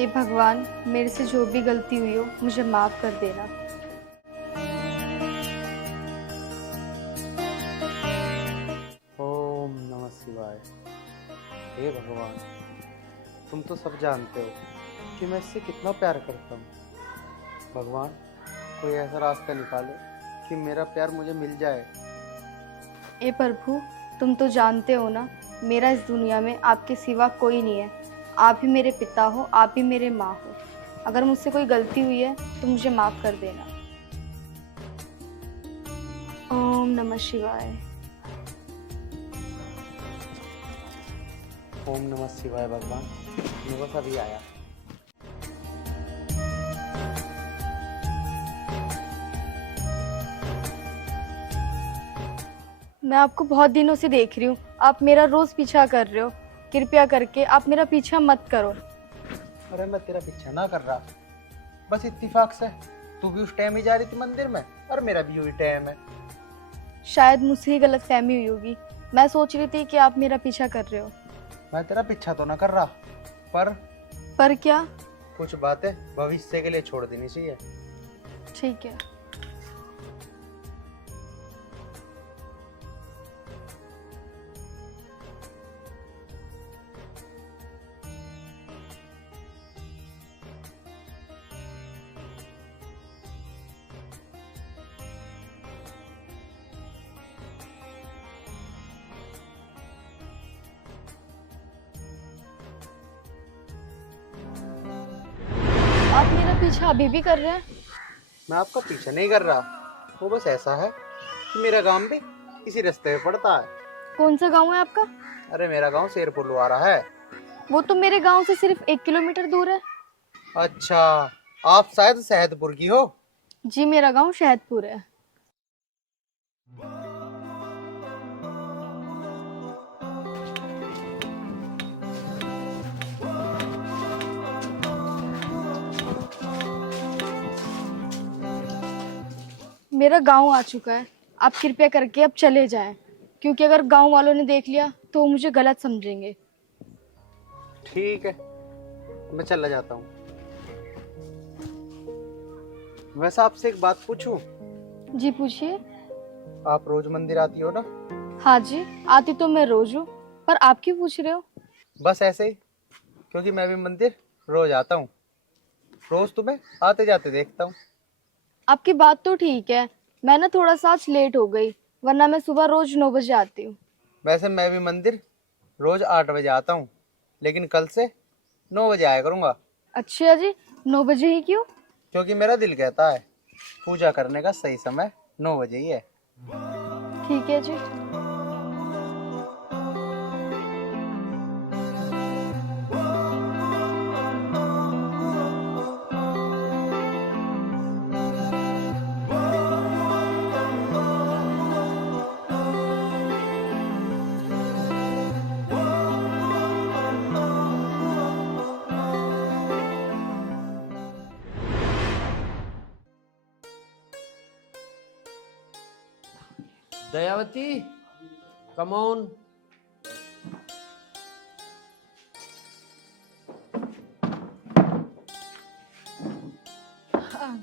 ए भगवान, मेरे से जो भी गलती हुई हो मुझे माफ कर देना। ओम नमः शिवाय। हे भगवान, तुम तो सब जानते हो कि मैं इससे कितना प्यार करता हूँ। भगवान, कोई ऐसा रास्ता निकालो कि मेरा प्यार मुझे मिल जाए। ए प्रभु, तुम तो जानते हो ना, मेरा इस दुनिया में आपके सिवा कोई नहीं है। आप ही मेरे पिता हो, आप ही मेरे माँ हो। अगर मुझसे कोई गलती हुई है तो मुझे माफ कर देना। ओम नमः शिवाय। ओम नमः शिवाय। भगवान, मेरे को अभी आया। मैं आपको बहुत दिनों से देख रही हूँ, आप मेरा रोज पीछा कर रहे हो। कृपया करके आप मेरा पीछा मत करो। अरे मैं तेरा पीछा ना कर रहा, बस इत्तेफाक से तू भी उस टाइम ही जा रही थी मंदिर में और मेरा भी वही टाइम है। शायद मुझसे ही गलतफहमी हुई होगी। मैं सोच रही थी कि आप मेरा पीछा कर रहे हो। मैं तेरा पीछा तो ना कर रहा, पर क्या? कुछ बातें भविष्य के लिए छोड़ देनी चाहिए। ठीक है। आप मेरा पीछा अभी भी कर रहे हैं? मैं आपका पीछा नहीं कर रहा, वो बस ऐसा है कि मेरा गांव भी इसी रास्ते पे पड़ता है। कौन सा गांव है आपका? अरे मेरा गांव शेरपुर लुआरा है। वो तो मेरे गांव से सिर्फ 1 किलोमीटर दूर है। अच्छा, आप शायद शहदपुर की हो। जी, मेरा गांव शहदपुर है। मेरा गांव आ चुका है। आप कृपया करके अब चले जाएं, क्योंकि अगर गांव वालों ने देख लिया तो वो मुझे गलत समझेंगे। ठीक है, मैं चला जाता हूँ। वैसे आपसे एक बात पूछूं? जी पूछिए। आप रोज मंदिर आती हो ना? हाँ जी, आती तो मैं रोज हूँ, पर आप क्यों पूछ रहे हो? बस ऐसे ही, क्योंकि मैं भी मंदिर रोज आता हूँ। रोज तुम्हें आते जाते देखता हूँ। आपकी बात तो ठीक है, मैं ना थोड़ा सा आज लेट हो गई, वरना मैं सुबह रोज 9 बजे आती हूँ। वैसे मैं भी मंदिर रोज 8 बजे आता हूँ, लेकिन कल से 9 बजे आया करूँगा। अच्छा जी, 9 बजे ही क्यों? क्योंकि मेरा दिल कहता है पूजा करने का सही समय 9 बजे ही है। ठीक है जी। Dayawati, come on.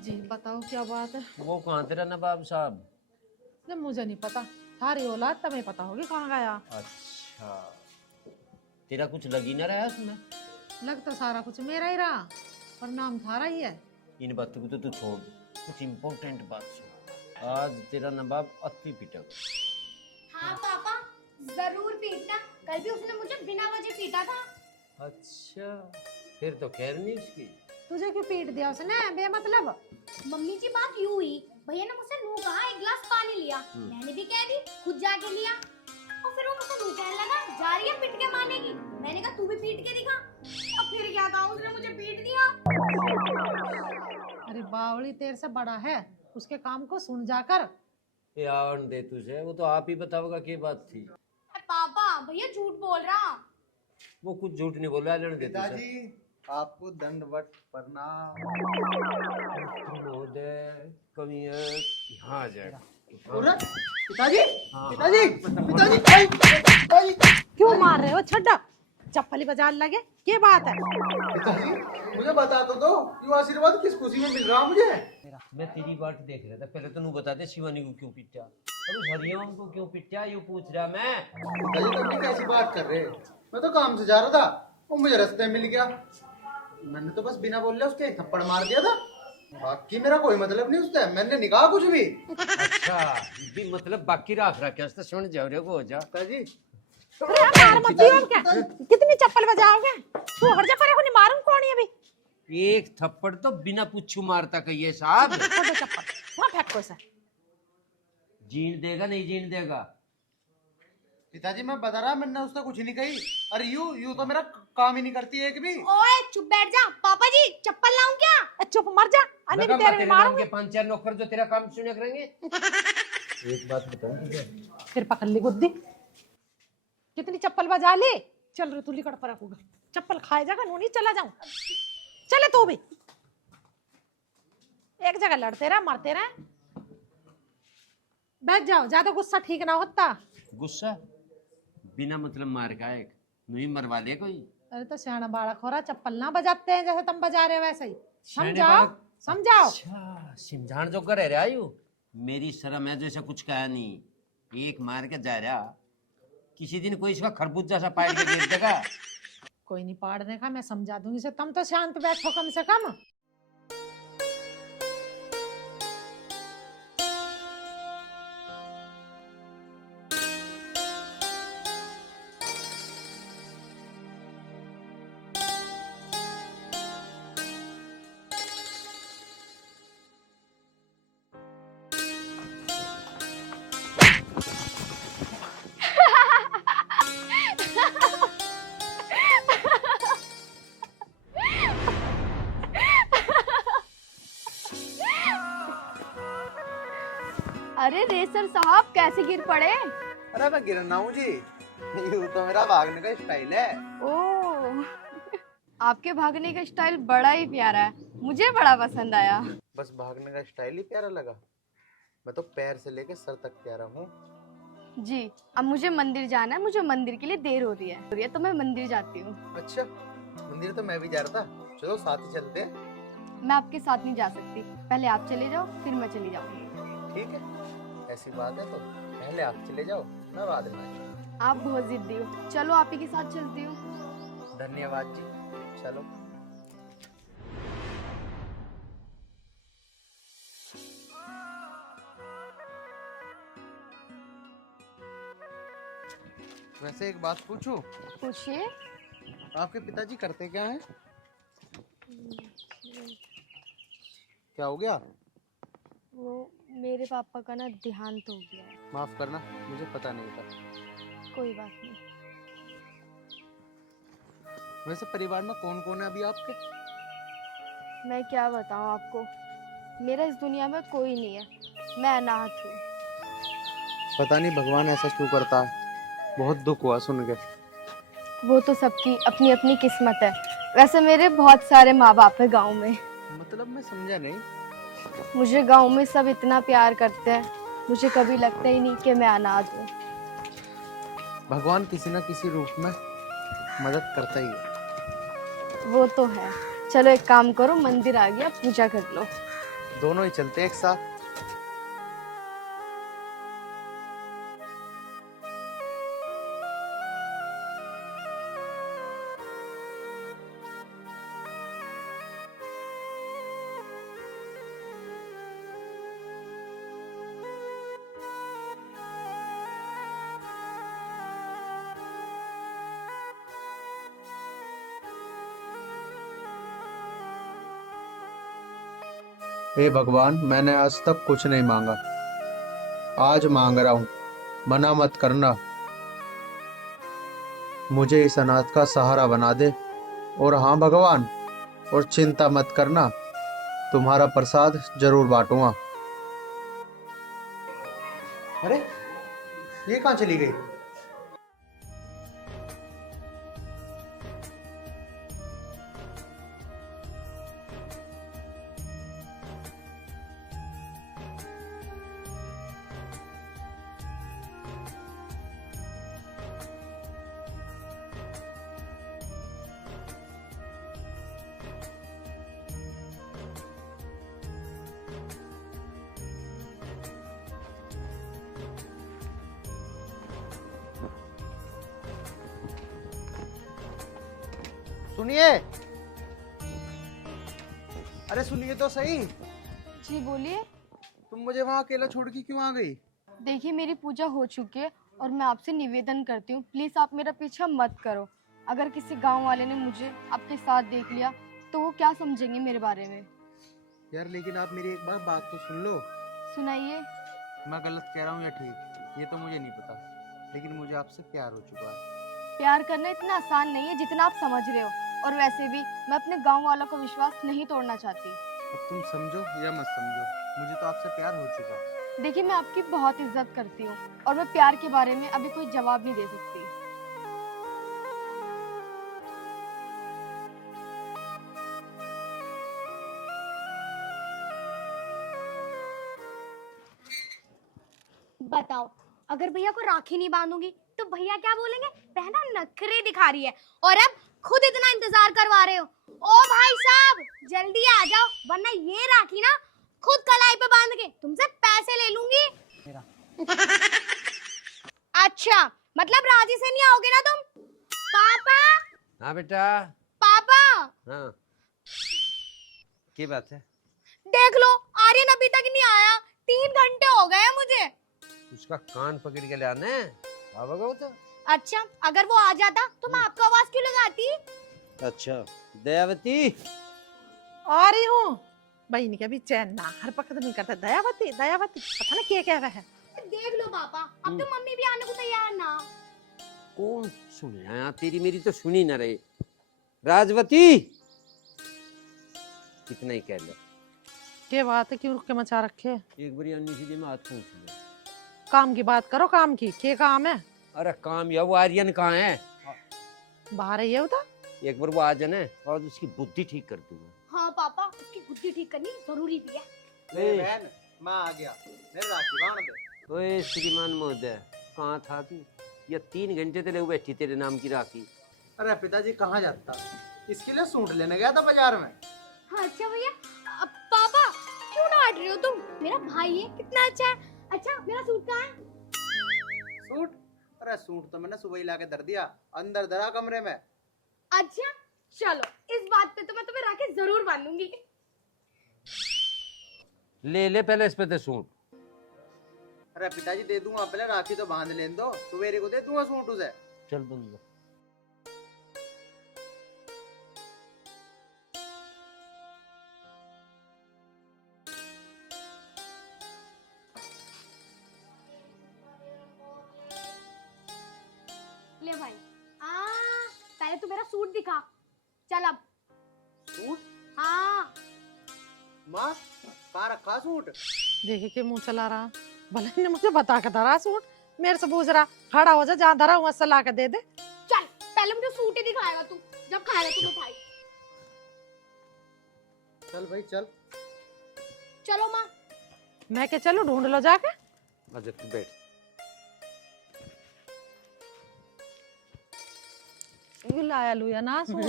जी बताओ क्या बात है। वो कहाँ तेरा नवाब साहब? नहीं मुझे नहीं पता, थारी औलाद तुम्हें पता होगी कहाँ गया। अच्छा, तेरा कुछ लगी ना रहा उसमें? लग तो सारा कुछ मेरा ही रहा, पर नाम थारा ही है। इन बातों को तो तू छोड़, कुछ इम्पोर्टेंट बात सुन। आज तेरा नवाब अति पिटक। हाँ पापा, जरूर पीटना। कल भी उसने मुझे बिना वजह पीटा था। अच्छा, फिर तो खैर नहीं उसकी। तुझे क्यों पीट दिया उसने बेमतलब? मम्मी जी बात यूं हुई, भैया ने मुझसे नू कहा 1 गिलास पानी लिया, मैंने भी कह दी खुद जाके लिया, और फिर वो मुझसे नू कहने लगा जा रही है पिट के मानेगी। मैंने कहा तू भी पीट के दिखा, और फिर क्या था उसने मुझे पीट दिया। अरे बावली तेरे से बड़ा है, उसके काम को सुन जाकर। यार दे तुझे, वो तो आप ही बताओगा क्या बात थी। पापा भैया झूठ बोल रहा। वो कुछ झूठ नहीं बोल रहा, लेने दे तुझे। पिताजी, आपको दंडवत प्रणाम। महोदय कभी यहाँ आ जाए। पिताजी, हाँ, पिताजी, पिताजी, पिताजी, क्यों मार रहे हो? छड्डा चप्पल ही बाजार लगे, क्या बात है? पिताजी मुझे बता तो दो, क्यों आशीर्वाद किस खुशी में मिल रहा मुझे? मैं तेरी बात देख रहा था, पहले तो नू बता दे शिवानी को क्यों पिटा और उस हरिओम को क्यों पिटा, ये पूछ रहा मैं। पिताजी तुम भी कैसी बात कर रहे? मैं तो काम से जा रहा था, वो मुझे रास्ते में मिल गया, मैंने तो बस बिना बोले उसके एक थप्पड़ मार दिया था। बाकी मेरा कोई मतलब नहीं उससे, मैंने नहीं कहा कुछ भी। अच्छा भी मतलब बाकी रख रहा तो सुन जाओ रे को हो जा। पिताजी अरे मार मत दियो क्या? कितनी चप्पल बजाओगे? तू हट जा, पर को नहीं मारूं कौन है अभी? एक थप्पड़ तो बिना पूछू मारता कहिए साहब। छोड़ो चप्पल, वहां फेंको इसे। जीन देगा नहीं जीन देगा? पिताजी मैं बता रहा, मैंने उससे कुछ नहीं कही। अरे यू तो मेरा काम ही नहीं करती एक भी। ओए चुप बैठ जा। पापा जी चप्पल लाऊं क्या? चुप मर जा, अन्य भी लगा तेरे तेरे में नाम मारूंगी। के 5-4 नौकर जो तेरा काम सुने करेंगे। एक बात बताऊं तुझे, फिर पकड़ ली गुद्दी। कितनी चप्पल बजा ले? चल रे तू लिकड़ पर रखूगा, चप्पल खाए जागा नूनी, चला जाऊं। चले तू भी, एक जगह लड़ते रहे मरते रहे। बैठ जाओ, ज्यादा गुस्सा ठीक ना होता। गुस्सा बिना मतलब मार का एक नहीं मरवा ले कोई। अरे तो सियाना बालक हो रहा, चप्पल ना बजाते हैं जैसे तुम बजा रहे हो वैसे ही। सियाने समझाओ बालक? समझाओ। अच्छा सिमझान जो कर रहे आयु, मेरी शर्म है जैसा कुछ कहा नहीं, एक मार के जा रहा, किसी दिन कोई इसका खरबूजा सा पाड़ के देख देगा। कोई नहीं पाड़ने का, मैं समझा दूंगी इसे। तुम तो शांत बैठो कम से कम। अरे रेसर साहब कैसे गिर पड़े? अरे मैं गिरना हूँ जी, यू तो मेरा भागने का स्टाइल है। ओह, आपके भागने का स्टाइल बड़ा ही प्यारा है, मुझे बड़ा पसंद आया। बस भागने का स्टाइल ही प्यारा लगा, मैं तो पैर से लेके सर तक प्यारा हूँ। जी अब मुझे मंदिर जाना है, मुझे मंदिर के लिए देर हो रही है तो मैं मंदिर जाती हूँ। अच्छा मंदिर तो मैं भी जा रहा था, चलो साथ ही चलते हैं। मैं आपके साथ नहीं जा सकती, पहले आप चले जाओ फिर मैं चली जाऊंगी। ठीक है, ऐसी बात है तो पहले आप चले जाओ, मैं बाद में आऊंगा। आप बहुत जिद्दी हो, चलो आप ही के साथ चलती हूँ। धन्यवाद जी, चलो। वैसे एक बात पूछूं, पूछिए। आपके पिताजी करते क्या हैं? क्या हो गया? वो मेरे पापा का ना देहांत हो गया है। माफ करना, मुझे पता नहीं था। कोई बात नहीं। वैसे परिवार में कौन कौन है अभी आपके? मैं क्या बताऊँ आपको, मेरा इस दुनिया में कोई नहीं है, मैं अनाथ हूँ। पता नहीं भगवान ऐसा क्यों करता है, बहुत दुख हुआ सुन के। वो तो सबकी अपनी अपनी किस्मत है। वैसे मेरे बहुत सारे माँ बाप है गांव में। मतलब मैं समझा नहीं। मुझे गांव में सब इतना प्यार करते हैं, मुझे कभी लगता ही नहीं कि मैं अनाथ हूँ। भगवान किसी न किसी रूप में मदद करता ही है। वो तो है। चलो एक काम करो, मंदिर आ गया, पूजा कर लो। दोनों ही चलते एक साथ। हे भगवान, मैंने आज तक कुछ नहीं मांगा, आज मांग रहा हूँ, मना मत करना। मुझे इस अनाथ का सहारा बना दे। और हाँ भगवान, और चिंता मत करना, तुम्हारा प्रसाद जरूर बांटूंगा। अरे ये कहाँ चली गई? सुनिए, अरे सुनिए तो सही। जी बोलिए। तुम मुझे वहाँ अकेला छोड़ के क्यों आ गई? देखिए मेरी पूजा हो चुकी है और मैं आपसे निवेदन करती हूँ, प्लीज़ आप मेरा पीछा मत करो। अगर किसी गांव वाले ने मुझे आपके साथ देख लिया तो वो क्या समझेंगे मेरे बारे में। यार लेकिन आप मेरी एक बार बात तो सुन लो। सुनाइए। मैं गलत कह रहा हूँ या ठीक, ये तो मुझे नहीं पता, लेकिन मुझे आपसे प्यार हो चुका है। प्यार करना इतना आसान नहीं है जितना आप समझ रहे हो, और वैसे भी मैं अपने गांव वालों का विश्वास नहीं तोड़ना चाहती। अब तुम समझो या मत समझो, मुझे तो आपसे प्यार हो चुका है। देखिए मैं आपकी बहुत इज्जत करती हूँ और मैं प्यार के बारे में अभी कोई जवाब नहीं दे सकती। बताओ, अगर भैया को राखी नहीं बांधूंगी तो भैया क्या बोलेंगे? बहना नखरे दिखा रही है, और अब खुद इतना इंतजार करवा रहे हो। ओ भाई साहब, जल्दी आ जाओ, वरना ये राखी ना खुद कलाई पे बांध के तुमसे पैसे ले लूंगी। अच्छा, मतलब राजी से नहीं आओगे ना तुम? पापा, हाँ बेटा। पापा, हाँ, क्या बात है? देख लो, आर्यन अभी तक नहीं आया, 3 घंटे हो गए मुझे। उसका कान पकड़ के लाना है। वो तो अच्छा, अगर वो आ जाता तो मैं आपको आवाज क्यों लगाती? अच्छा, दयावती। आ रही हूँ। बहन के अभी चैन ना हर वक्त नहीं करता। दयावती दयावती, पता ना क्या क्या है। देख लो पापा, अब तो मम्मी भी आने को तैयार ना। कौन सुने यहाँ, तेरी मेरी तो सुनी ना रहे। राजवती, कितना ही कह लो। क्या बात है, क्यों रुक के मचा रखे? एक बारी अन्नी सीधे में हाथ पूछ लो। काम की बात करो, काम की। क्या काम है? अरे काम या वो आर्यन कहाँ है? बाहर है ये उधर। एक बार वो आ जाने और उसकी बुद्धि ठीक कर दूंगा। हाँ पापा, उसकी बुद्धि ठीक करनी जरूरी भी है। ले बहन, मैं आ गया, मेरे राखी बांध दे। ओए श्रीमान महोदय, कहाँ था तू? ये 3 घंटे तेरे बैठी तेरे नाम की राखी। अरे पिताजी कहाँ जाता, इसके लिए सूट लेने गया था बाजार में। हाँ, अच्छा भैया। पापा, क्यों ना हट रहे हो तुम? मेरा भाई है, कितना अच्छा है। अच्छा, मेरा सूट कहाँ है? सूट? अरे सूट तो मैंने सुबह ही लाके धर दिया, अंदर धरा कमरे में। अच्छा, चलो, इस बात पे तो मैं तुम्हें राखी जरूर बांधूंगी। ले ले पहले इस पे ते सूट। अरे पिताजी दे दूंगा, पहले राखी तो बांध लेने दो, सवेरे को दे दूंगा सूट उसे। चल बंद। ले भाई, पहले तू मेरा सूट दिखा। चल अब। सूट? हाँ, माँ, कहाँ रखा सूट? देखिए के मुंह चला रहा। भले ने मुझे बता के धरा सूट, मेरे से पूछ रहा। खड़ा हो जा, जहाँ धरा वहां से ला के दे दे। चल, पहले मुझे सूट ही दिखाएगा तू, जब खाएगा तू मिठाई। चल भाई चल। चलो माँ। मैं के चलो, ढूंढ लो जाके। अच्छा तू बैठ। लाया लुया ना सूट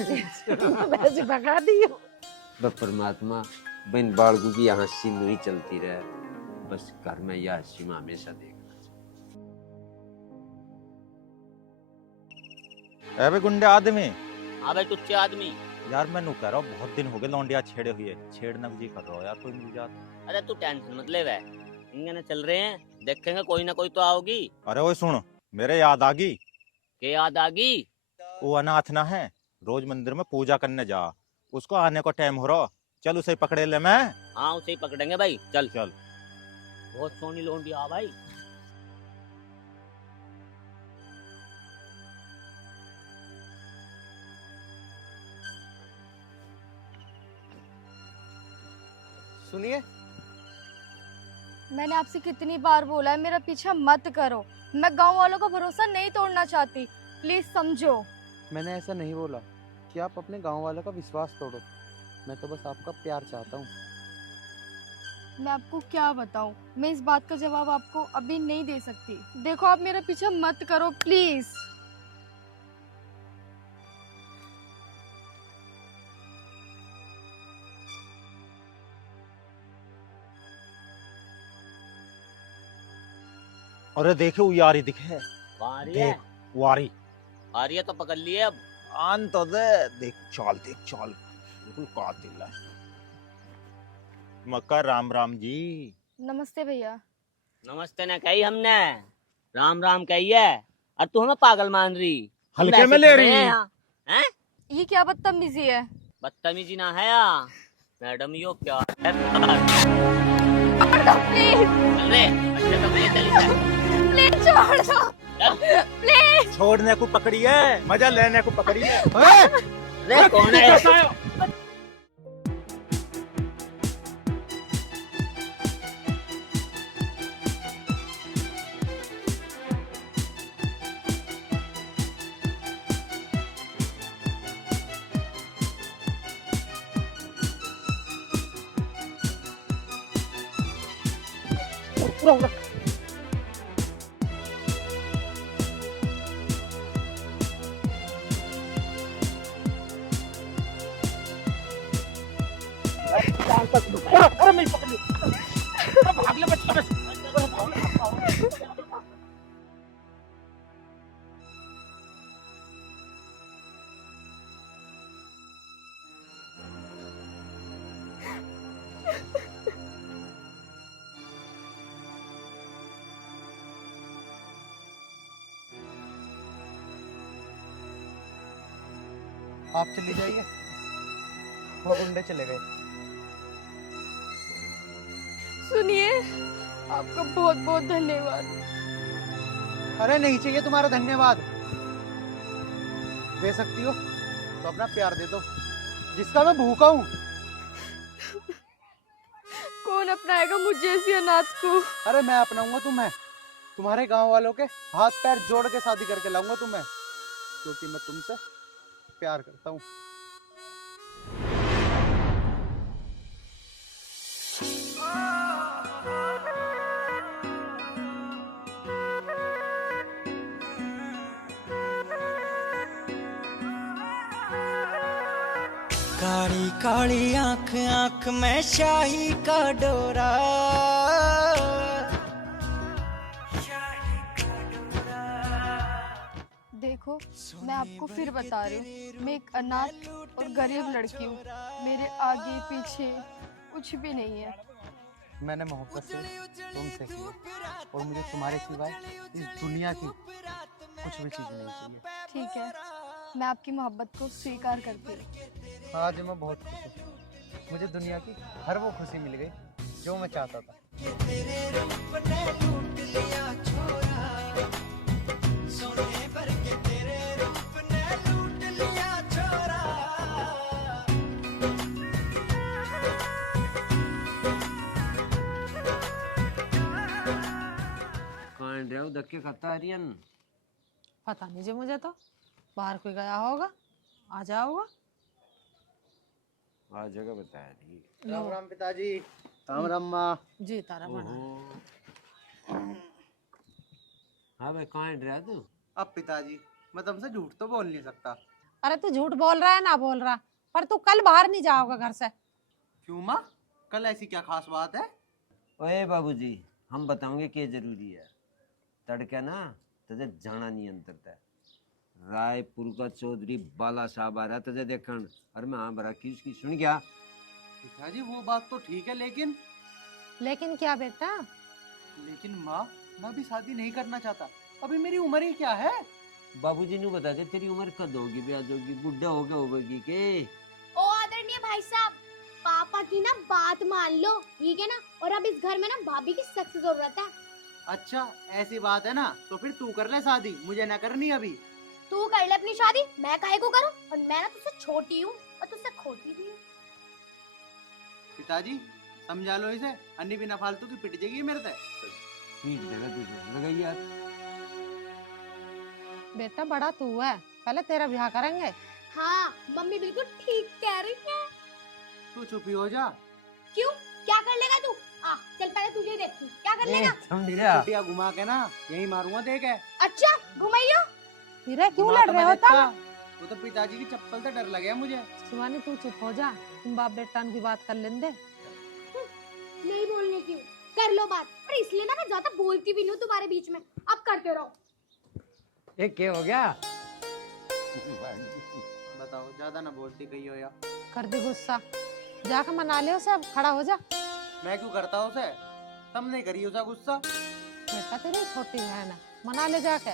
वैसे भगा दियो। बस परमात्मा, बिन बाड़गू की यहाँ हंसी नहीं चलती रहे, बस घर में यह हंसी में हमेशा देखना। अबे गुंडे आदमी, हाँ भाई, टुच्चे आदमी। यार मैं नु कह रहा हूँ, बहुत दिन हो गए लौंडिया छेड़े हुए, छेड़ना जी कर रहा हो यार, कोई मिल जाता। अरे तू टेंशन मत ले, वह इंगने चल रहे हैं, देखेंगे कोई ना कोई तो आओगी। अरे ओए सुन, मेरे याद आ गई। के याद आ गई? वो अनाथ ना है, रोज मंदिर में पूजा करने जा, उसको आने को टाइम हो रहा, चल उसे पकड़े ले मैं। हाँ, उसे ही पकड़ेंगे भाई, चल चल। बहुत सोनी लोंडी आ भाई। सुनिए, मैंने आपसे कितनी बार बोला है मेरा पीछा मत करो। मैं गांव वालों का भरोसा नहीं तोड़ना चाहती, प्लीज समझो। मैंने ऐसा नहीं बोला कि आप अपने गांव वालों का विश्वास तोड़ो, मैं तो बस आपका प्यार चाहता हूँ। मैं आपको क्या बताऊं, मैं इस बात का जवाब आपको अभी नहीं दे सकती। देखो आप मेरा पीछा मत करो प्लीज। अरे देखे वो यारी दिखे, वहाँ आ रही है, देख वारी। आ रही है तो पकड़ लिए अब। आन तो दे। देख चाल बिल्कुल कातिल है। मक्का राम राम जी। नमस्ते भैया। नमस्ते न कही हमने, राम राम कही है। और तू हमें पागल मान रही, हम हल्के वैसे में ले थोड़े रही। हैं यहाँ, हैं? ये क्या बदतमीजी है? बदतमीजी ना है यहाँ मैडम, यो क्या है? प्लीज चल रे, अच्छे कमरे चली जा। प्लीज छोड़ दो प्लीज। छोड़ने को पकड़ी है, मजा लेने को पकड़ी है। अरे कौन है? आप चली जाइए, वो गुंडे चले गए। सुनिए, आपका बहुत बहुत धन्यवाद। अरे नहीं चाहिए तुम्हारा धन्यवाद। दे सकती हो तो अपना प्यार दे दो, जिसका मैं भूखा हूँ। कौन अपनाएगा मुझे जैसी अनाथ को? अरे मैं अपनाऊंगा तुम्हें, तुम्हारे गांव वालों के हाथ पैर जोड़ के शादी करके लाऊंगा तुम्हें, क्योंकि मैं तुमसे प्यार करता हूँ। काली काली आंख आंख में शाही का डोरा। देखो, मैं आपको फिर बता रही हूँ, मैं एक अनाथ और गरीब लड़की हूँ। मेरे आगे पीछे कुछ भी नहीं है। मैंने मोहब्बत से तुमसे की और मुझे तुम्हारे सिवाय इस दुनिया की कुछ भी चीज नहीं चाहिए। ठीक है, मैं आपकी मोहब्बत को स्वीकार करती हूँ। आज मैं बहुत खुश हूँ, मुझे दुनिया की हर वो खुशी मिल गई जो मैं चाहता था। कौन रहे धक्के खाता आर्यन? पता नहीं जी, मुझे तो बाहर कोई गया होगा, आ जाओ होगा। आज जगह बताया नहीं। राम राम पिताजी। राम राम माँ जी। तारा बना हाँ भाई, कहाँ रहा तू? अब पिताजी, मैं तुमसे झूठ तो बोल नहीं सकता। अरे तू झूठ बोल रहा है ना बोल रहा, पर तू कल बाहर नहीं जाओगा घर से। क्यों माँ, कल ऐसी क्या खास बात है? ओए बाबूजी, हम बताओगे क्या जरूरी है। तड़के ना तुझे जाना नहीं अंतरता। रायपुर का चौधरी बाला साहब आ रहा तुझे देखन, और मैं हाँ बरा की उसकी सुन गया। पिताजी वो बात तो ठीक है, लेकिन क्या बेटा? लेकिन माँ, मैं भी शादी नहीं करना चाहता। अभी मेरी उम्र ही क्या है? बाबूजी ने बता दे तेरी उम्र कद होगी, ब्याज होगी, बुढ़ा हो गया होगी के? ओ आदरणीय भाई साहब, पापा की ना बात मान लो, ठीक है ना? और अब इस घर में ना भाभी की सख्त जरूरत है। अच्छा ऐसी बात है ना, तो फिर तू कर ले शादी, मुझे ना करनी अभी। तू कर ले अपनी शादी, मैं काहे को करूं? और मैं ना तुझसे छोटी हूँ और तुझसे खोटी भी हूँ। पिताजी समझा लो इसे, अन्नी बिना फालतू की पिट जाएगी मेरे से। पीट देगा तुझे, लगाई यार। बेटा बड़ा तू है, पहले तेरा ब्याह करेंगे। हाँ, मम्मी बिल्कुल ठीक कह रही है। तू चुप ही हो जा। क्यों, क्या कर लेगा तू? आ, चल पहले तुझे देखूं, क्या कर लेगा? समझ रहा? छुट्टियां घुमा के ना यही मारूंगा, देख है। अच्छा घुमाइयो। हीरे क्यों घुमा लड़ तो रहे मैं हो देखता, तब? वो तो पिताजी की चप्पल से डर लगे मुझे। शिवानी तू चुप हो जा, तुम बाप बेटा की बात कर लेंगे। नहीं बोलने की, कर लो बात। पर इसलिए ना मैं ज्यादा बोलती भी नहीं हूँ तुम्हारे बीच में। अब करते रहो। ये क्या हो गया? बताओ, ज्यादा ना बोलती कही हो या। कर दे गुस्सा, जाकर मना ले उसे, अब खड़ा हो जा। मैं क्यों करता उसे? तुम नहीं करी उसे गुस्सा। बेटा तेरी छोटी बहन है, मना ले जाके।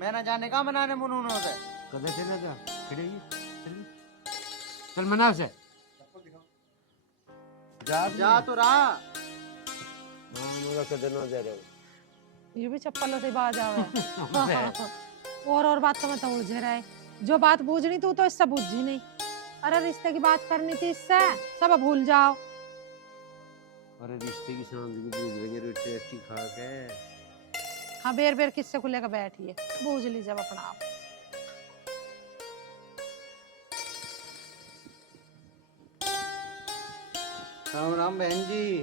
मैं ना जाने का मनाने मुनून उसे। कदे चलेगा खिड़ेगी चल चल मना उसे जा तो रहा। हाँ मुझे कदे ना जा रहे हो ये भी चप्पलों से बाज आवे। और बात तो मत उलझे रहे, जो बात बूझनी तू तो इससे बूझी नहीं। अरे रिश्ते की बात करनी थी इससे, सब भूल जाओ। अरे रिश्ते की सांस की बूझ रही है रोटी अच्छी खा के। हाँ बेर बेर किससे को लेकर बैठिए, बूझ ली जब अपना आप। राम राम बहन जी।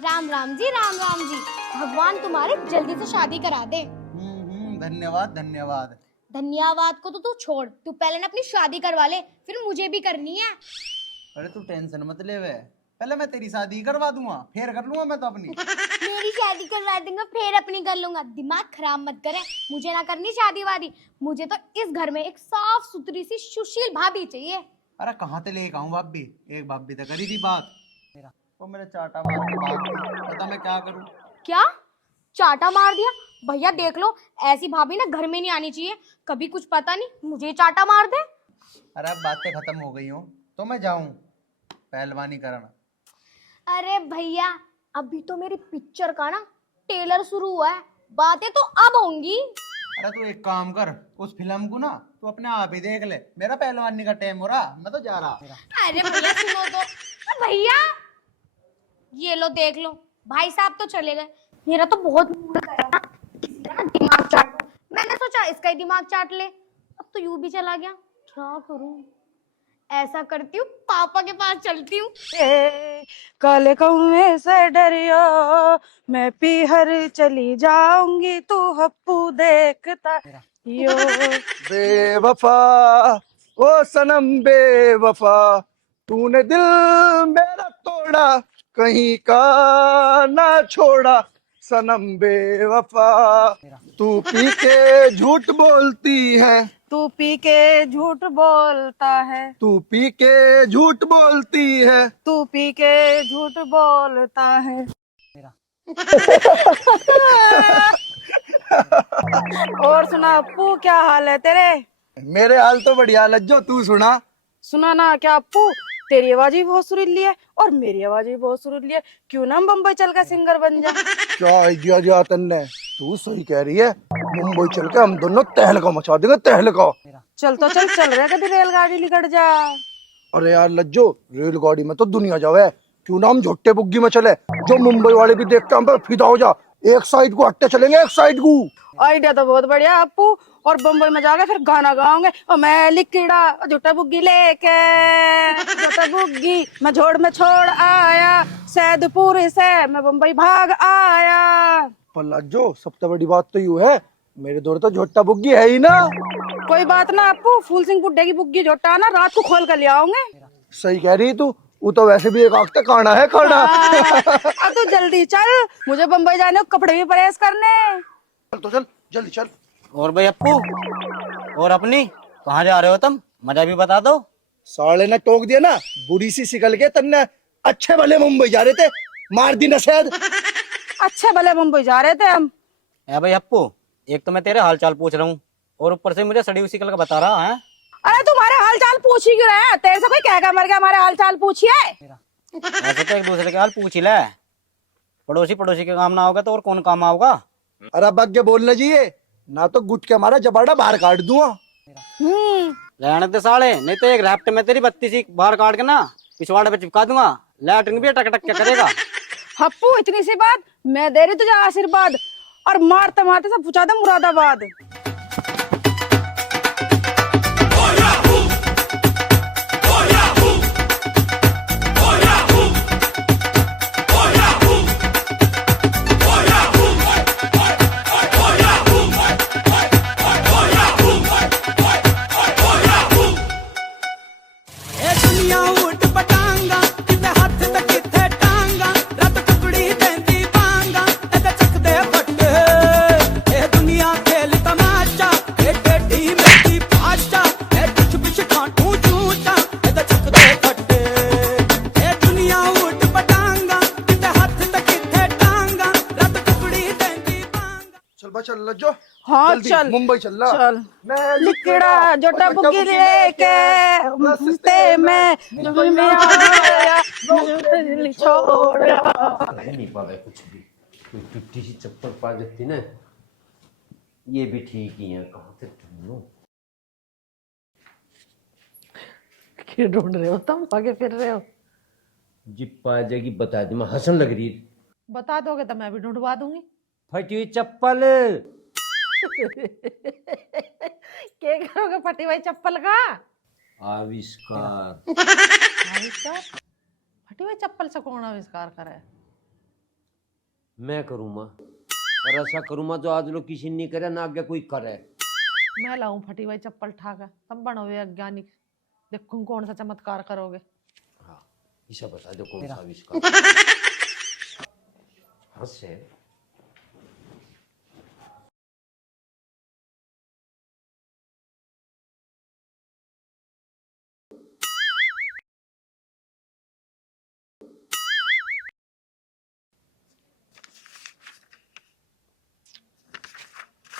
राम राम जी, राम राम जी। भगवान तुम्हारे जल्दी से शादी करा दे। धन्यवाद धन्यवाद। धन्यवाद को तो तू छोड़, तू पहले ना अपनी शादी करवा ले, फिर मुझे भी करनी है। अरे तू टेंशन मत ले वे, पहले मैं तेरी शादी करवा दूंगा, फिर कर लूंगा मैं तो अपनी। मेरी शादी करवा दूंगा, फिर अपनी कर लूंगा। दिमाग खराब मत करे, मुझे ना करनी शादी वादी। मुझे तो इस घर में एक साफ सुथरी सी सुशील भाभी चाहिए। अरे कहाँ से लेके आऊं भाभी? एक भाभी तो करी थी बात, वो मेरे चाटा मार के भाग गई। पता मैं क्या करूं? क्या चाटा मार दिया? भैया देख लो, ऐसी भाभी ना घर में नहीं आनी चाहिए। कभी कुछ पता नहीं, मुझे चाटा मार दे। अरे अब बातें खत्म हो गई हो तो मैं जाऊं पहलवानी करना। अरे भैया, अभी तो मेरी पिक्चर का ना ट्रेलर शुरू हुआ है, बातें तो अब होंगी। अरे तू एक काम कर, उस फिल्म को ना तू अपने आप ही देख ले। मेरा पहलवानी का टाइम हो रहा, मैं तो जा रहा। अरे भैया सुनो तो। भैया ये लो देख लो, भाई साहब तो चले गए। मेरा तो बहुत मूड कर रहा था किसी का ना दिमाग चाटूं। मैंने सोचा इसका ही दिमाग चाट ले, अब तो यूं भी चला गया। क्या करूं? ऐसा करती हूँ, पापा के पास चलती हूँ। काले कौए से डरियो, मैं पीहर चली जाऊंगी, तू हप्पू देखता यो। बेवफा ओ सनम बेवफा, तूने दिल मेरा तोड़ा, कहीं का ना छोड़ा सनम बेवफा। तू पी के झूठ बोलती है, तू पी के झूठ बोलता है, तू पी के झूठ बोलती है, तू पी के झूठ बोलता है। और सुना अप्पू, क्या हाल है तेरे? मेरे हाल तो बढ़िया लज्जो, तू सुना। सुना ना क्या अप्पू, तेरी आवाज भी बहुत सुरीली है और मेरी आवाज भी बहुत सुरीली है। क्यों ना हम बम्बई चल कर सिंगर बन जा? क्या आइडिया दिया तन्ने, तू सही कह रही है। मुंबई चल के हम दोनों तहलका मचा देंगे, तहलका। चल तो चल रहे कभी रेलगाड़ी निकट जा। अरे यार लज्जो, रेलगाड़ी में तो दुनिया जावे, क्यों ना हम झोटे बुग्गी में चले, जो मुंबई वाले भी देखते हैं हम पे फिदा हो जा। एक साइड को हट्टे चलेंगे, एक साइड को। आइडिया तो बहुत बढ़िया अप्पू, और बम्बई में जाके फिर गाना गाओगे, और मैं लिखड़ा झूठा बुग्गी लेके, झूठा बुग्गी मैं झोड़ में छोड़ आया, सैदपुर से मैं बम्बई भाग आया। पर लज्जो सबसे बड़ी बात तो यूं है, मेरे दौर तो झोटा बुग्गी है ही ना। कोई बात ना अप्पू, फूल सिंह बुड्ढे की बुग्गी झोटा ना रात को खोल कर ले आओगे। सही कह रही तू, वो तो वैसे भी एक आंख तक काना है खाना। अब तो जल्दी चल, मुझे बम्बई जाने को कपड़े भी प्रेस करने। चल तो चल, जल्दी चल। और भाई अप्पू, और अपनी कहाँ जा रहे हो तुम? मजा भी बता दो। साले ने टोक दिया ना, बुरी सी सिकल के तन्ने। अच्छे भले मुंबई जा रहे थे, मार दी ना शायद। अच्छे भले मुंबई जा रहे थे हम। ए भाई अप्पू, एक तो मैं तेरे हाल चाल पूछ रहा हूँ और ऊपर से मुझे सड़ी हुई शिकल का बता रहा है। अरे तुम्हारे हाल चाल पूछ ही क्यों रहे हैं? तेरे से कोई कहेगा मर गया हमारे हाल चाल पूछिए। ऐसे तो एक दूसरे के हाल पूछ ही ले, पड़ोसी पड़ोसी के काम ना होगा तो और कौन काम आओगा? अरे भाग्य बोलना चाहिए ना, तो गुट के हमारा जबाड़ा बाहर काट दूंगा। रहने दे साले, नहीं तो एक रैप्ट में तेरी 32 बाहर काट के ना पिछवाड़े पे चिपका दूंगा। लैटरिन भी टक टक क्या करेगा? हप्पू इतनी सी बात, मैं दे रही तुझे आशीर्वाद, और मारते मारते सब पूछा था मुरादाबाद। दुनिया खेल तमा चंपा चल लज्जो। हाँ जल्दी, चल मुंबई चल रहा। चल मैं लिकड़ा जोटा बुग्गी लेके ते मैं छोड़ कह नहीं पा रहा कुछ भी। कोई टूटी सी चप्पल पा देती ना, ये भी ठीक ही है। कहाँ से ढूंढूं? क्या ढूंढ रहे हो तुम, आगे फिर रहे हो? जी पा जाएगी बता दी, मैं हंसन लग रही है। बता दोगे तो मैं भी ढूंढवा दूंगी। फटी हुई चप्पल। क्या करोगे फटी हुई चप्पल का आविष्कार? आविष्कार? फटी हुई चप्पल से कौन आविष्कार करे? मैं करूँ माँ, और ऐसा करूँ माँ जो आज लोग किसी नहीं करे ना आगे कोई करे। मैं लाऊं फटी हुई चप्पल ठाकर, तब बनोगे वैज्ञानिक। देखूं कौन सा चमत्कार करोगे। हाँ, इसे बता दो कौन सा आविष्कार। हंस है।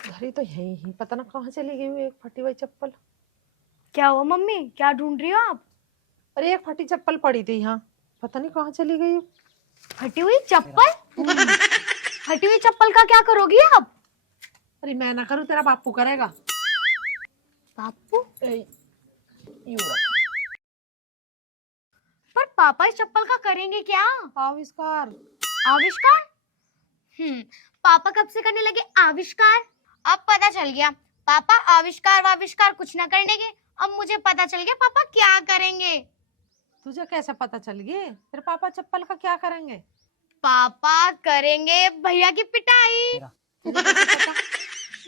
घड़ी तो यही ही, पता ना कहाँ चली गई वो एक फटी हुई चप्पल। क्या हुआ मम्मी, क्या ढूंढ रही हो आप? अरे एक फटी चप्पल पड़ी थी यहाँ, पता नहीं कहाँ चली गई। फटी हुई चप्पल? फटी हुई चप्पल का क्या करोगी आप? अरे मैं ना करूँ, तेरा बापू करेगा। बापू? पर पापा इस चप्पल का करेंगे क्या? आविष्कार। आविष्कार? पापा कब से करने लगे आविष्कार? अब पता चल गया, पापा आविष्कार वाविष्कार कुछ ना करने के। अब मुझे पता चल गया पापा क्या करेंगे। तुझे कैसे पता चल गई? तेरे पापा चप्पल का क्या करेंगे? पापा करेंगे भैया की पिटाई।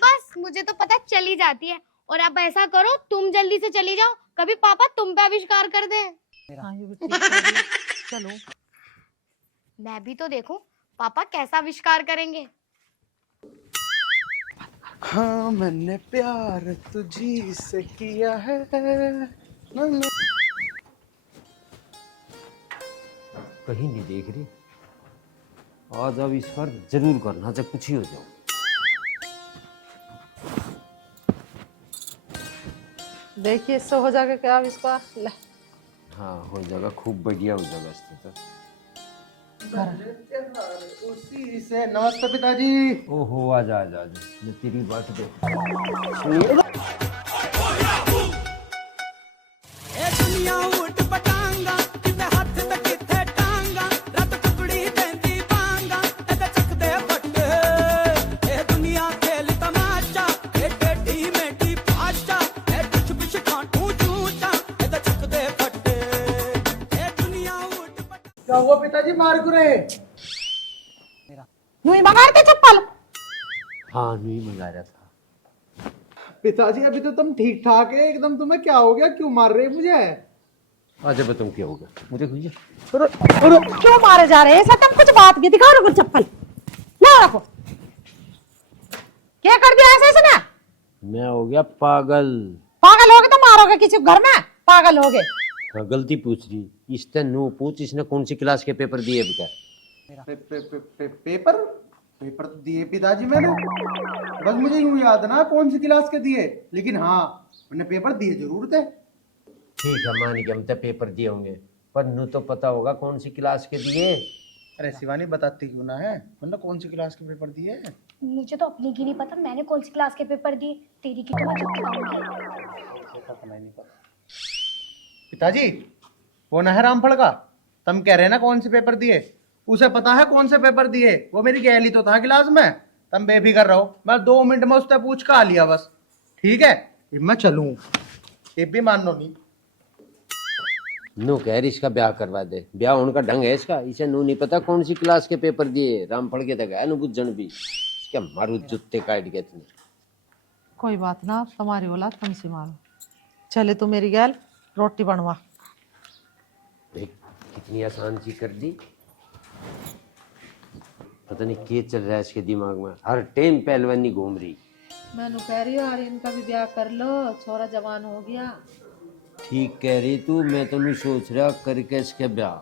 बस मुझे तो पता चल ही जाती है। और अब ऐसा करो, तुम जल्दी से चली जाओ, कभी पापा तुम पे आविष्कार कर दे। हाँ, ये भी ठीक है। चलो मैं भी तो देखूं पापा कैसा आविष्कार करेंगे। हाँ मैंने प्यार तुझी से किया है ना ना। कहीं नहीं देख रही। आज आविष्कार जरूर करना, चाहे कुछ ही हो जाओ। देखिए इससे हो जाएगा क्या आविष्कार। ले हाँ हो जाएगा, खूब बढ़िया हो जाएगा इससे तो। उसी से। नमस्ते पिताजी। ओहो आजा आजा आजा, मैं तेरी बात दे। ए दुनिया उठ पटांगा किते हाथ ते किते टांगा रत टुकड़ी देंदी पांगा ते चक दे फट। ए दुनिया खेल तमाशा ए टेढ़ी मेढ़ी भाषा ए कुछ कुछ खाटू चूचा ते चक दे फट। ए दुनिया उठ क्या हुआ पिताजी, मार क्यों रहे? यूं ही बगाड़ते चप्पल। हाँ नहीं मंगा रहा था। पिताजी अभी तो तुम ठीक ठाक है एकदम, तुम्हें क्या हो गया, क्यों मार रहे मुझे? आज बताऊँ क्या होगा मुझे भैया। क्यों मारे जा रहे हैं? ऐसा तुम कुछ बात की दिखाओ रुको चप्पल। ला रखो। क्या कर दिया ऐसे इसने? मैं हो गया पागल। पागल हो गए तो मारोगे किसी को घर में? पागल हो गए। हाँ गलती पूछ रही। इसने नो पूछ, इसने कौन सी क्लास के पेपर दिए बता। पेपर पेपर तो दिए पिताजी मैंने, बस मुझे यूं याद ना कौन सी क्लास के दिए, लेकिन हाँ मैंने पेपर दिए जरूर थे। ठीक है मान गया, हम तो पेपर दिए होंगे, पर नू तो पता होगा कौन सी क्लास के दिए। अरे शिवानी बताती क्यों ना है, वरना कौन सी क्लास के पेपर दिए? मुझे तो अपनी की नहीं पता मैंने कौन सी क्लास के पेपर दिए, तेरी की तो मैं जब बताऊंगी। पिताजी वो ना है रामफल का, तुम कह रहे ना कौन से पेपर दिए, उसे पता है कौन से पेपर दिए। वो मेरी गैली तो था क्लास में। तुम बेफिक्र रहो, मैं 2 मिनट में उससे पूछ कर आ लिया बस। ठीक है मैं चलूं, ये भी मान लो नहीं। नू कह रही इसका ब्याह करवा दे, ब्याह होने का ढंग है इसका। इसे नू नहीं पता कौन सी क्लास के पेपर दिए। रामफल के तक है नू बुझन भी, इसके मारू जूते काट गए इतने। कोई बात ना, तुम्हारी औलाद तुमसे मारो। चले तू मेरी गैल रोटी बनवा। देख कितनी आसान चीज कर दी। पता नहीं क्या चल रहा है इसके दिमाग में, हर टाइम पहलवानी घूम रही। मैं कह रही हूँ यार इनका भी ब्याह कर लो, छोरा जवान हो गया। ठीक कह रही तू, मैं तो नहीं सोच रहा करके इसके ब्याह,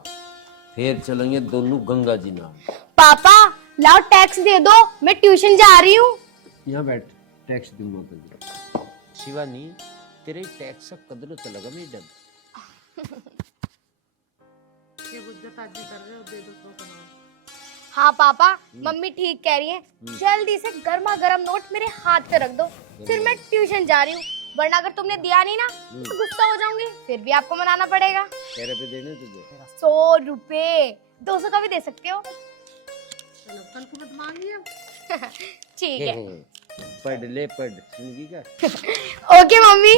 फिर चलेंगे दोनों गंगा जी नाम। पापा लाओ टैक्स दे दो, मैं ट्यूशन जा रही हूँ। यहाँ बैठ, टैक्स दूंगा तुझे। शिवानी, तेरे टैक्स का कदर तो लगा मैडम। ये बुद्ध ताजी कर रहे हो, दे दो तो बनाओ। हाँ पापा, मम्मी ठीक कह रही है। जल्दी से गर्मा गर्म नोट मेरे हाथ पे रख दो, फिर मैं ट्यूशन जा रही हूँ। वरना अगर तुमने दिया नहीं ना तो गुस्सा हो जाऊंगी, फिर भी आपको मनाना पड़ेगा। कह रहे पे देने तुझे 100 रुपए, 200 का भी दे सकते हो। चलो कल को मत मांगिए। ठीक है। पढ़ ले, पढ़, सुनगी क्या? ओके मम्मी,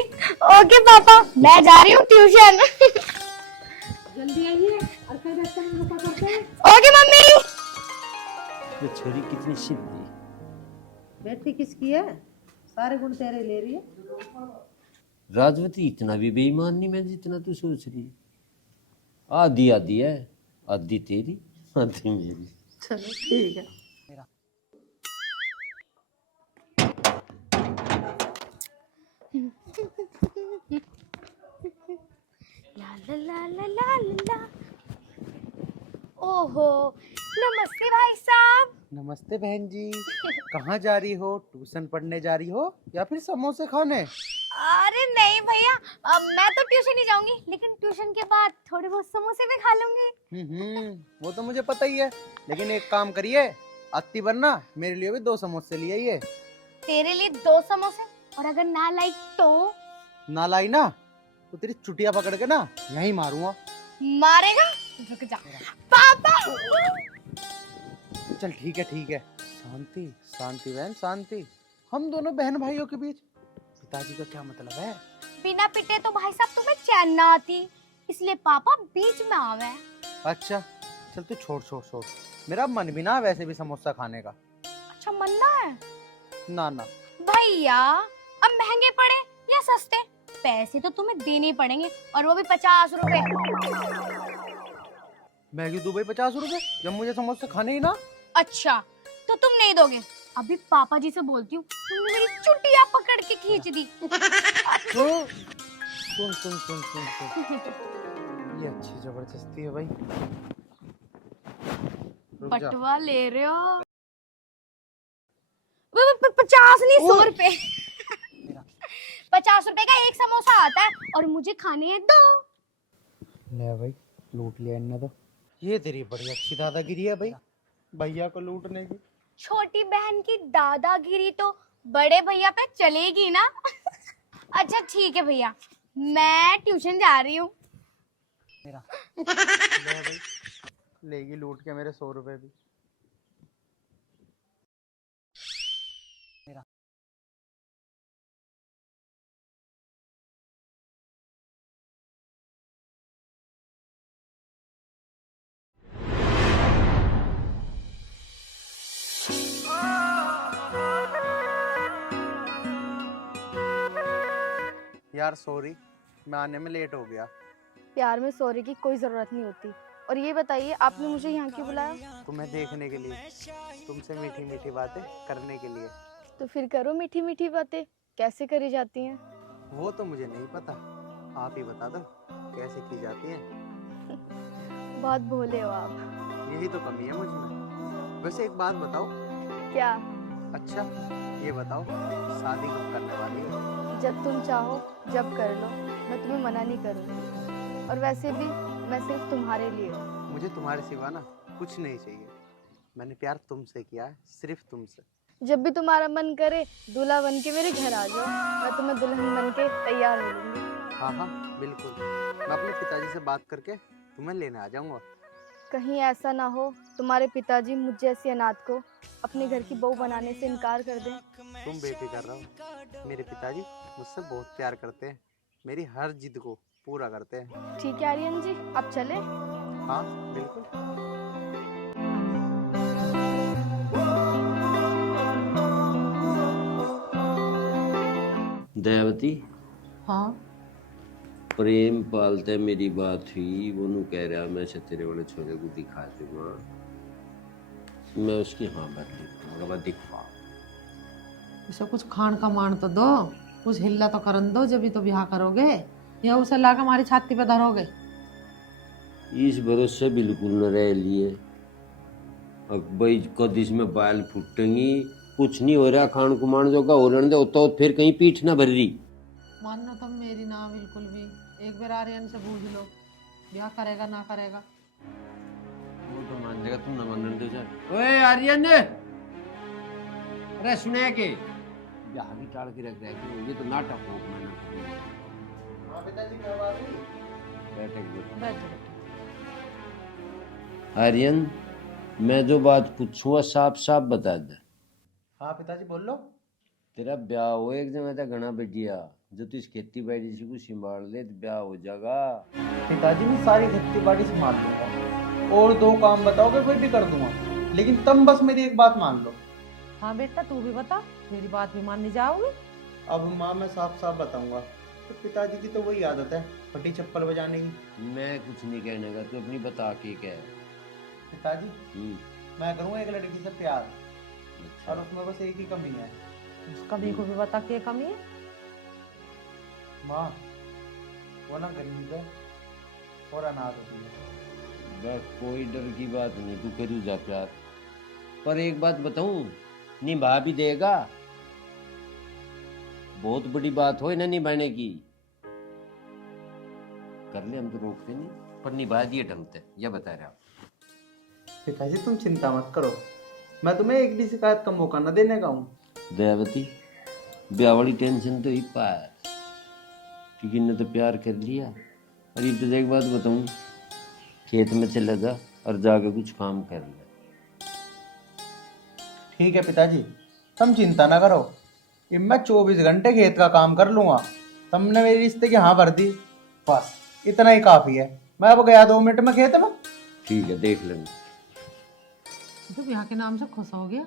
ओके पापा, मैं जा रही हूँ ट्यूशन। जल्दी आइए और कई रास्ते में रुका करते हैं। Okay mummy. ये छोरी कितनी सीधी। बेटी किसकी है? सारे गुण तेरे ले रही है। राजवती इतना भी बेईमान नहीं मैं जितना तू सोच रही है। आधी आधी है, आधी तेरी, आधी मेरी। चलो ठीक है। ला ला ला ला ला ला। ओहो, नमस्ते भाई साहब। नमस्ते बहन जी। कहाँ जा रही हो? ट्यूशन पढ़ने जा रही हो या फिर समोसे खाने? अरे नहीं भैया, मैं तो ट्यूशन ही जाऊंगी, लेकिन ट्यूशन के बाद थोड़े बहुत समोसे भी खा लूंगी। वो तो मुझे पता ही है, लेकिन एक काम करिए, अत्ती बनना मेरे लिए भी 2 समोसे ले आइए। तेरे लिए 2 समोसे, और अगर ना लाई तो? ना लाई ना तो तेरी चुटिया पकड़ के ना यहीं मारूंगा। मारेगा? रुक जा पापा। चल ठीक है ठीक है, शांति शांति बहन शांति। हम दोनों बहन भाइयों के बीच पिताजी का क्या मतलब है? बिना पिटे तो भाई साहब तुम्हें चैन ना आती, इसलिए पापा बीच में आवे। अच्छा चल तू छोड़ छोड़ छोड़, मेरा मन भी ना वैसे भी समोसा खाने का। अच्छा मनना है? ना ना भैया, अब महंगे पड़े या सस्ते, पैसे तो तुम्हें देने ही पड़ेंगे, और वो भी 50 रुपए। मैगी दुबई 50 रुपए, जब मुझे समोसे खाने ही ना। अच्छा तो तुम नहीं दोगे? अभी पापा जी से बोलती हूँ, तुमने मेरी चुटिया पकड़ के खींच दी। सुन सुन सुन सुन सुन सुन, ये अच्छी जबरदस्ती है भाई। रुक जा। बटवा ले रहे हो? 50 नहीं 100 रुपए। 50 रुपए का एक समोसा आता है, और मुझे खाने हैं 2। ले भाई, लूट लिया इनने तो। ये तेरी बड़ी अच्छी दादागिरी है भाई, भैया को लूटने की। छोटी बहन की दादागिरी तो बड़े भैया पे चलेगी ना। अच्छा ठीक है भैया, मैं ट्यूशन जा रही हूँ। ले भाई, लेगी लूट के मेरे 100 रुपए भी। यार सॉरी, मैं आने में लेट हो गया। प्यार में सॉरी की कोई ज़रूरत नहीं होती। और ये बताइए, आपने मुझे यहाँ क्यों बुलाया? तुम्हें देखने के लिए, तुमसे मीठी मीठी बातें करने के लिए। तो फिर करो मीठी मीठी बातें। कैसे करी जाती हैं? वो तो मुझे नहीं पता, आप ही बता दो कैसे की जाती है। बहुत भोले हो आप। यही तो कमी है मुझ में। वैसे एक बात बताओ। क्या? अच्छा ये बताओ, शादी कब करने वाली हो? जब तुम चाहो जब कर लो, मैं तुम्हें मना नहीं करूँगी। और वैसे भी मैं सिर्फ तुम्हारे लिए हूँ। मुझे तुम्हारे सिवा ना कुछ नहीं चाहिए। मैंने प्यार तुमसे किया है, सिर्फ तुमसे। जब भी तुम्हारा मन करे दूल्हा बन के मेरे घर आ जाओ, मैं तुम्हें दुल्हन बन के तैयार मिलूंगी। हाँ हाँ बिल्कुल, मैं अपने पिताजी से बात करके तुम्हें लेने आ जाऊंगा। कहीं ऐसा ना हो तुम्हारे पिताजी मुझ जैसी अनाथ को अपने घर की बहू बनाने से इनकार कर दें। तुम बेफिक्र रहो, मेरे पिताजी मुझसे बहुत प्यार करते हैं, मेरी हर जिद को पूरा करते हैं। ठीक है आर्यन जी, अब चले? हाँ बिल्कुल। दयावती, हाँ प्रेम पालते मेरी बात हुई, वो नु कह रहा मैं से तेरे वाले छोरे को दिखा दूंगा। मैं उसकी हाँ भर ली, दिखवा। इसे कुछ खान का मान तो दो, कुछ हिल्ला तो करन दो, जब भी तो ब्याह करोगे, या उसे ला के हमारी छाती पे धरोगे? इस भरोसे बिल्कुल न रह लिए। अब भाई कद इसमें बाल फूटेंगी, कुछ नहीं हो रहा, खान कुमान जो का हो रहा है तो फिर कहीं पीठ ना भर रही। मानो तुम मेरी ना बिल्कुल भी। एक बार आर्यन से पूछ लो, ब्याह करेगा ना करेगा। वो तो मान जाएगा, तुम ना मान दो सर। ओए आर्यन, अरे सुने के ब्याह भी टाल के रख रहा है, ये तो नाटक हो मैंने। हाँ पिताजी, क्या बात है? बैठे बैठे। बैठ जाओ। आर्यन, मैं जो बात पूछूंगा साफ साफ बता दे। हाँ पिताजी, बोल लो। तेरा ब्याह हो एक जगह था घना बढ़िया, जो तू इस खेती बाड़ी से कुछ संभाल ले तो ब्याह हो जाएगा। पिताजी, मैं सारी खेती बाड़ी संभाल लूंगा और 2 काम बताओगे कोई भी कर दूंगा, लेकिन तुम बस मेरी एक बात मान लो। हाँ बेटा, तू भी बता, मेरी बात भी मानने जाओगे? अब माँ, मैं साफ साफ बताऊंगा, तो पिताजी की तो वही आदत है फटी चप्पल बजाने की। मैं कुछ नहीं कहने का, तू अपनी बता के कह। पिताजी, मैं करूंगा एक लड़की से प्यार, और उसमें बस एक ही कमी है। उस कमी को भी बता, क्या कमी है? माँ, वो ना गरीब है और अनाथ होती है। बस कोई डर की बात नहीं, तू करू जा प्यार। पर एक बात बताऊं, निभा भी देगा। बहुत बड़ी बात हो ना निभाने की, कर ले, हम तो रोकते नहीं, पर निभा दिए ढंग से, यह बता रहा। पिताजी, तुम चिंता मत करो, मैं तुम्हें एक भी शिकायत का मौका न देने का हूँ। दयावती, ब्याह वाली टेंशन तो ही पार, क्योंकि इन्हें तो प्यार कर लिया। और ये तुझे एक बात बताऊं, खेत में चला जा और जाके कुछ काम कर ले। ठीक है पिताजी, तुम चिंता ना करो, ये मैं 24 घंटे खेत का काम कर लूंगा। तुमने मेरे रिश्ते की हाँ भर दी, बस इतना ही काफी है। मैं अब गया 2 मिनट में खेत में। ठीक है, देख लेंगे। तो ब्याह के नाम से खुश हो गया?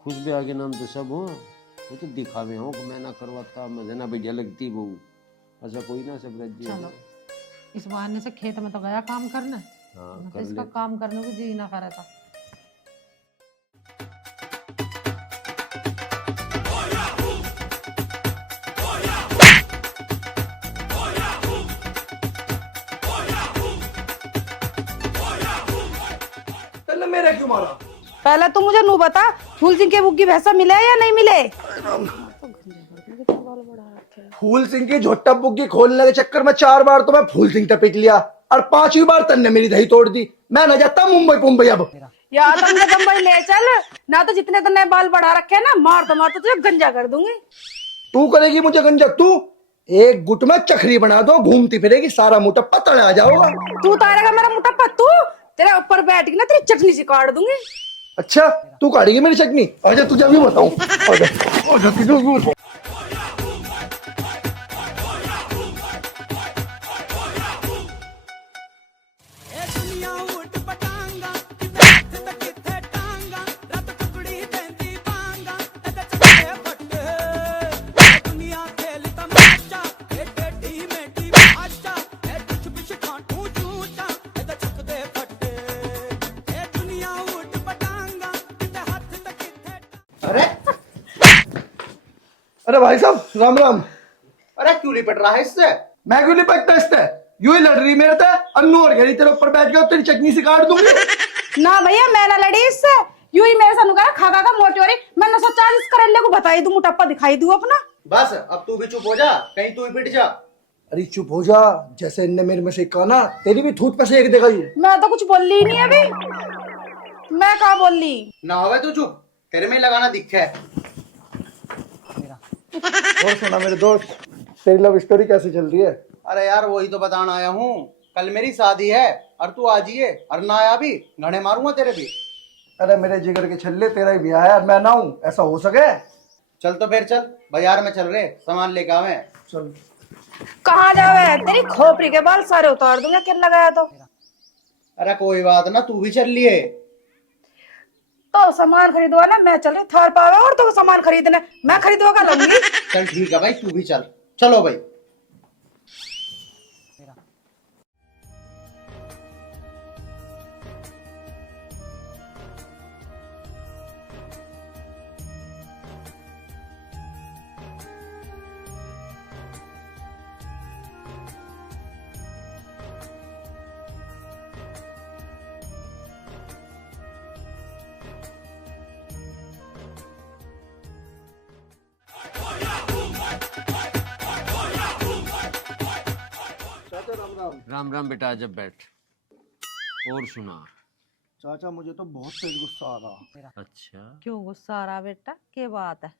खुश ब्याह के नाम तो सब हो, वो तो दिखावे हो कि मैं ना करवाता, मुझे ना बढ़िया लगती बहू, ऐसा कोई ना, सब रज चलो, इस बहाने से खेत में तो गया काम करने। हाँ मैं तो कर इसका ले। काम करने को जी ना करे था। तेने मेरे क्यों मारा? पहले तू मुझे नू बता, फूल सिंह के बुग्गी भैंसा मिले या नहीं मिले? फूल सिंह की झोटा बुग्गी खोलने के चक्कर में 4 बार तो मैं फूल सिंह पे पिट लिया, और 5वीं बार तन्ने मेरी दही तोड़ दी। मैं न जाता मुंबई पुंबई अब। या तुमने बम्बई ले चल ना, तो जितने तन्ने बाल बढ़ा रखे हैं ना, मार तो तुझे गंजा कर दूंगी। तू करेगी मुझे गंजा? तू एक गुट में चखरी बना दो, घूमती फिरेगी, सारा मोटप्पा तड़े आ जाओगा। तू तारेगा मेरा मोटप्पा, तू तेरे ऊपर बैठ के ना तेरी चटनी सी काट दूंगी। अच्छा, तू काटेगी मेरी चटनी? आजा तुझे भी बताऊं। आजा आजा तुझे भी बताऊं। ए दुनिया उठ पटांगा, किथे हथ ते किथे टांगा, रत टुकड़ी देंदी बांगा, एदे चक्के फट्टे। ए दुनिया खेल तमाशा, ए टेढ़ी मेढ़ी भाषा, ए डिश बिश खाटू झूठा, एदे चकदे फट्टे। ए दुनिया उठ पटांगा, किथे हथ ते किथे। अरे अरे भाई साहब, राम राम। अरे क्यों लिपट रहा है इससे? मैं क्यों लिपटता इससे? यूं ही लड़ रही मेरे से, अन्नू और घेरी तेरे ऊपर बैठ गया, तेरी चटनी से काट दूंगी। ना भैया, मैं ना लड़ी इससे, यूं ही मेरे साथ खा खा का मोटी हो रही। मैं 940 करेले को बताई दूं, मोटापा दिखाई दूं अपना। बस अब तू भी चुप हो जा, कहीं तू ही पिट जा। अरे चुप हो जा, जैसे इनने मेरे में से कहा ना, तेरी भी थूत पे से एक देगा यूं। मैं तो कुछ बोल ही नहीं अभी। मैं कहा बोल ली? ना होवे तू चुप, तेरे में ही लगाना दिखे है। और सुना मेरे दोस्त, तेरी लव स्टोरी कैसी चल रही है? अरे यार, वही तो बताना आया हूँ। कल मेरी शादी है और तू आ जाइए, और ना आया भी घड़े मारूंगा तेरे भी। अरे मेरे जिगर के छल्ले, तेरा ही ब्याह है और मैं ना हूं, ऐसा हो सके? चल तो फिर चल, बाजार में चल रहे, सामान लेके आवे। चल। कहाँ जावे? तेरी खोपड़ी के बाल सारे उतार दूंगा, क्या लगाया तो। अरे कोई बात ना, तू भी चल लिए। तो सामान खरीदवा ना, मैं चल रही थार पावे, और तो सामान खरीदने मैं खरीदवा का लूंगी। चल ठीक है भाई, तू भी चल। चलो भाई। राम। राम राम बेटा, जब बैठ। और सुना। चाचा मुझे तो बहुत तेज गुस्सा आ रहा। अच्छा, क्यों गुस्सा आ रहा बेटा, क्या बात है?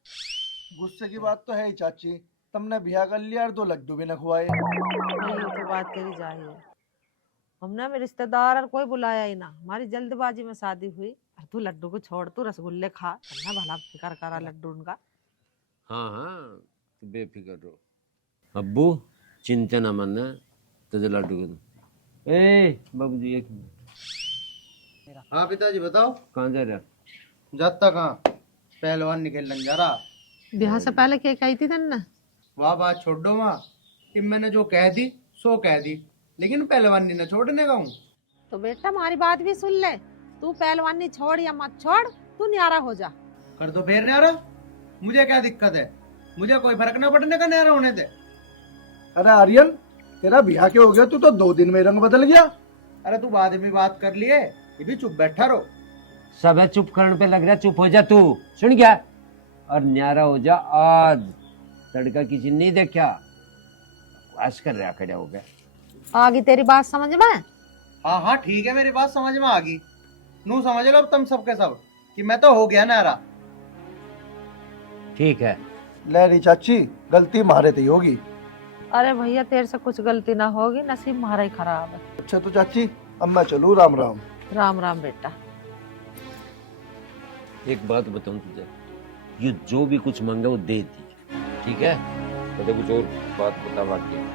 गुस्से की बात तो है ही चाची, तुमने ब्याह कर लिया और 2 लड्डू भी न खुआए। यही तो बात तेरी जाहिर है। हमने में रिश्तेदार और कोई बुलाया ही ना, हमारी जल्दबाजी में शादी हुई। और तू लड्डू को छोड़, तू रसगुल्ले खा, अन्ना भला फिकर करा लड्डू उनका। हाँ हाँ, तू बेफिक्र रहो। अब्बू चिंता न मन, तुझे लड्डू को दूं। ए बाबू जी, एक मिनट। हाँ पिताजी बताओ। कहाँ जा रहा? जाता कहाँ, पहलवान निकल जा रहा। ब्याह से पहले क्या कही थी तन्ने? वाह बात छोड़ दो माँ, कि मैंने जो कह दी सो कह दी, लेकिन पहलवानी न छोड़ने का हूँ। तो बेटा हमारी बात भी सुन ले, तू पहलवानी छोड़ या मत छोड़, तू न्यारा हो जा। कर दो फिर न्यारा, मुझे क्या दिक्कत है, मुझे कोई फर्क न पड़ने का न्यारा होने दे। अरे आर्यन, तेरा ब्याह क्यों हो गया? तू तो 2 दिन में रंग बदल गया। अरे तू बाद में बात कर लिए, ये भी चुप बैठा रहो। सब है चुप करने पे लग रहा, चुप हो जा तू, सुन गया? और न्यारा हो जा आज, तड़का किसी ने नहीं देखा। बस कर रहा, खड़ा हो गया। आगे तेरी बात समझ में? हाँ हाँ ठीक है, मेरी बात समझ में आ गई। नू समझ लो अब तुम सबके सब कि मैं तो हो गया न्यारा। ठीक है। लहरी चाची, गलती मारे ही होगी। अरे भैया तेरे से कुछ गलती ना होगी, नसीब हमारा ही खराब है। अच्छा तो चाची, अब मैं चलूँ, राम राम। राम राम बेटा। एक बात बताऊं तुझे, ये जो भी कुछ मांगे वो दे दी, ठीक है? तो कुछ और बात बता बाकी।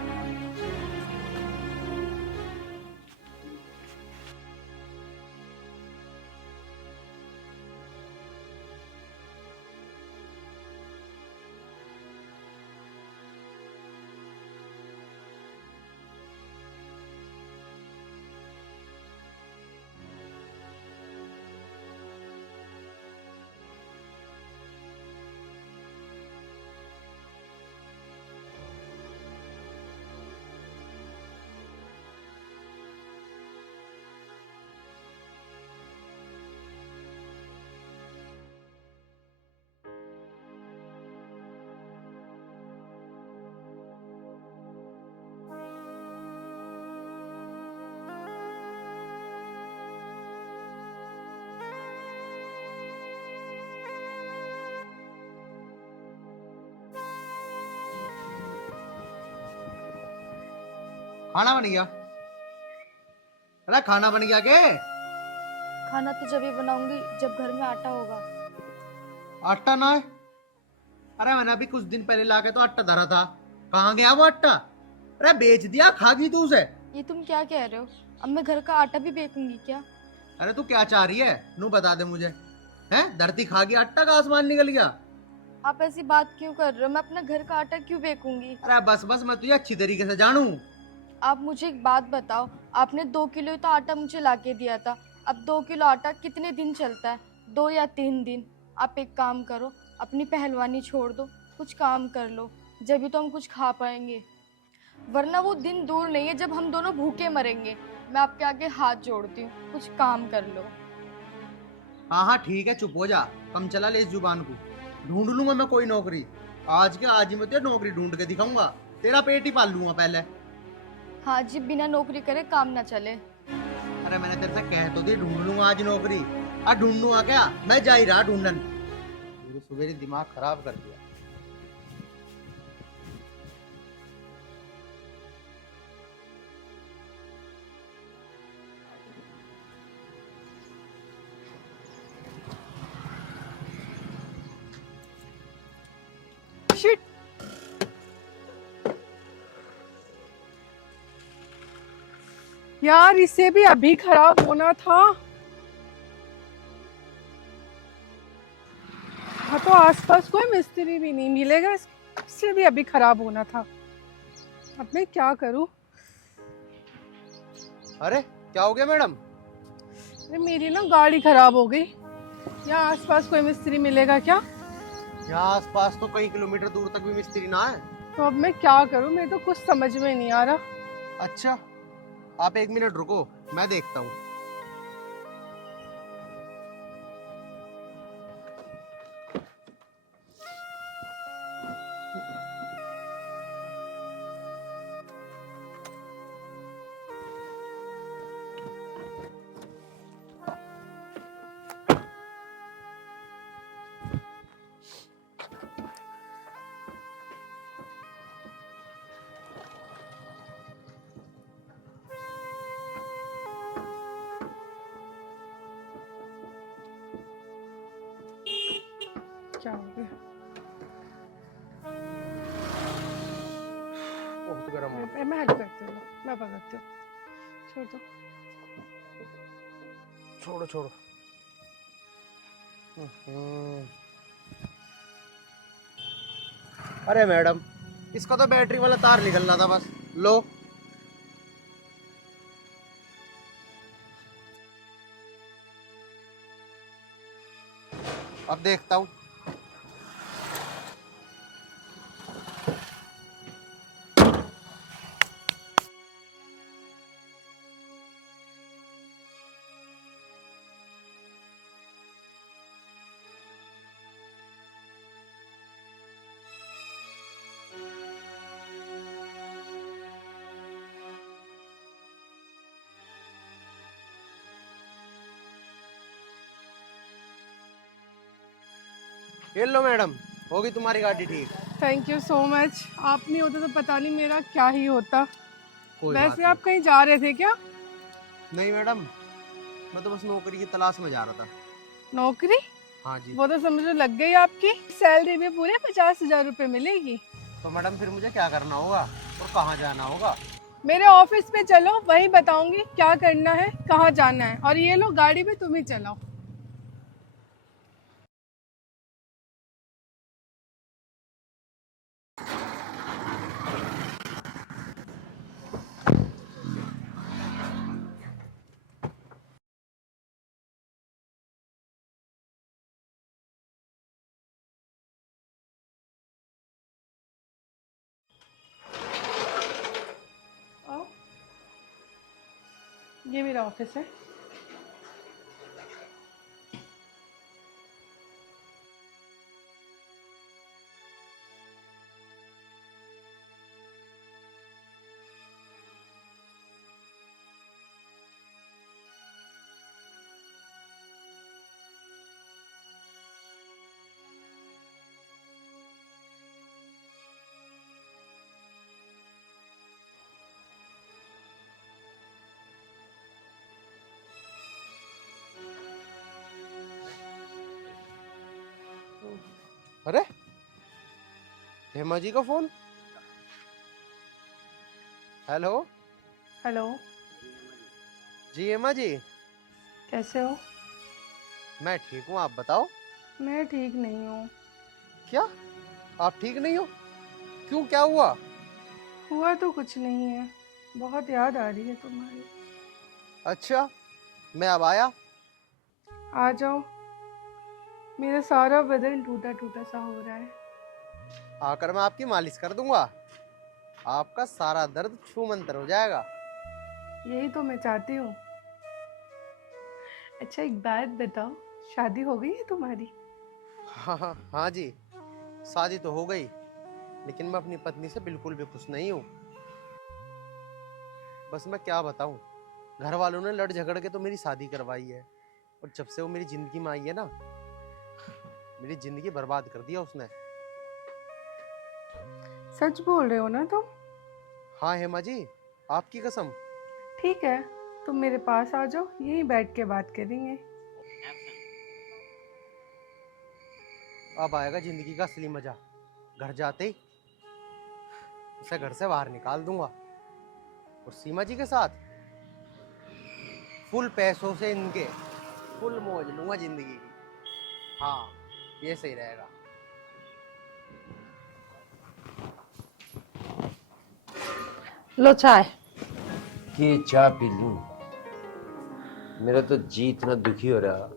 खाना बन गया? अरे खाना बन गया के? खाना तो जब ही बनाऊंगी जब घर में आटा होगा। आटा ना है? अरे मैंने अभी कुछ दिन पहले लाके तो आटा धरा था, कहाँ गया वो आटा? अरे बेच दिया, खा गई तू उसे? ये तुम क्या कह रहे हो? अब मैं घर का आटा भी बेचूंगी क्या? अरे तू क्या चाह रही है, नू बता दे मुझे। हैं, धरती खा गई, आटा का आसमान निकल गया? आप ऐसी बात क्यों कर रहे हो? मैं अपना घर का आटा क्यों बेचूंगी? अरे बस बस, मैं तुझे अच्छी तरीके से जानू। आप मुझे एक बात बताओ, आपने 2 किलो ही तो आटा मुझे लाके दिया था। अब 2 किलो आटा कितने दिन चलता है? 2 या 3 दिन। आप एक काम करो, अपनी पहलवानी छोड़ दो, कुछ काम कर लो, जब भी तो हम कुछ खा पाएंगे। वरना वो दिन दूर नहीं है जब हम दोनों भूखे मरेंगे। मैं आपके आगे हाथ जोड़ती हूँ, कुछ काम कर लो। हाँ हाँ ठीक है, चुप हो जा, कम चला ले इस जुबान को। ढूंढ लूंगा मैं कोई नौकरी, आज के आज ही मैं तुझे नौकरी ढूंढ के दिखाऊंगा, तेरा पेट ही पाल लूंगा पहले। हाँ जी, बिना नौकरी करे काम ना चले। अरे मैंने तेरे से कह तो दी ढूंढ लूंगा आज नौकरी, आज ढूंढूंगा क्या? मैं जा ही रहा ढूंढन। पूरे सवेरे दिमाग खराब कर दिया। शिट। यार इसे भी अभी खराब होना था। हाँ तो आसपास कोई मिस्त्री भी नहीं मिलेगा, इससे भी अभी खराब होना था। अब मैं क्या करूं? अरे क्या हो गया मैडम? अरे मेरी ना गाड़ी खराब हो गई। यहाँ आसपास कोई मिस्त्री मिलेगा क्या? यहाँ आसपास तो कई किलोमीटर दूर तक भी मिस्त्री ना है। तो अब मैं क्या करूं? मेरे तो कुछ समझ में नहीं आ रहा। अच्छा, आप 1 मिनट रुको, मैं देखता हूँ। क्या हो गया? बहुत गर्म हो गया। मैं हेल्प करती हूँ, मैं पकड़ती हूँ, छोड़ दो। छोड़ो छोड़ो। अरे मैडम, इसका तो बैटरी वाला तार निकलना था बस। लो। अब देखता हूँ। ये लो मैडम, होगी तुम्हारी गाड़ी ठीक। Thank you so much. आप नहीं होते तो पता नहीं मेरा क्या ही होता। कोई वैसे आप कहीं जा रहे थे क्या? नहीं मैडम, मैं तो बस नौकरी की तलाश में जा रहा था। नौकरी? हाँ जी। वो तो समझो लग गई आपकी। सैलरी भी पूरे 50,000 रुपए मिलेगी। तो मैडम फिर मुझे क्या करना होगा और कहाँ जाना होगा? मेरे ऑफिस पे चलो, वहीं बताऊंगी क्या करना है, कहाँ जाना है। और ये लो गाड़ी भी तुम ही चलाओ। आओ। ये मेरा ऑफिस है। अरे हेमा जी का फोन। हेलो। हेलो। जी हेमा जी। कैसे हो? मैं ठीक हूँ, आप बताओ। मैं ठीक नहीं हूँ। क्या? आप ठीक नहीं हो? क्यों, क्या हुआ? हुआ तो कुछ नहीं है, बहुत याद आ रही है तुम्हारी। अच्छा, मैं अब आया। आ जाओ। मेरा सारा बदन टूटा टूटा सा हो रहा है। आकर मैं आपकी मालिश कर दूंगा, आपका सारा दर्द छू मंतर हो जाएगा। यही तो मैं चाहती हूँ। अच्छा एक बात बताओ, शादी हो गई है तुम्हारी? हाँ जी, शादी तो हो गई, लेकिन मैं अपनी पत्नी से बिल्कुल भी खुश नहीं हूँ। बस मैं क्या बताऊँ, घर वालों ने लड़ झगड़ के तो मेरी शादी करवाई है, और जब से वो मेरी जिंदगी में आई है ना, मेरी जिंदगी बर्बाद कर दिया उसने। सच बोल रहे हो ना तुम? हाँ हेमा जी, आपकी कसम। ठीक है, तुम मेरे पास आ जाओ, यहीं बैठ के बात करेंगे। अब आएगा जिंदगी का असली मजा। घर जाते ही उसे घर से बाहर निकाल दूंगा, और सीमा जी के साथ फुल पैसों से इनके फुल मौज लूंगा जिंदगी की। हाँ, ये सही रहेगा। लो चाय। कि चाय पी लूं? मेरा तो जी इतना दुखी हो रहा,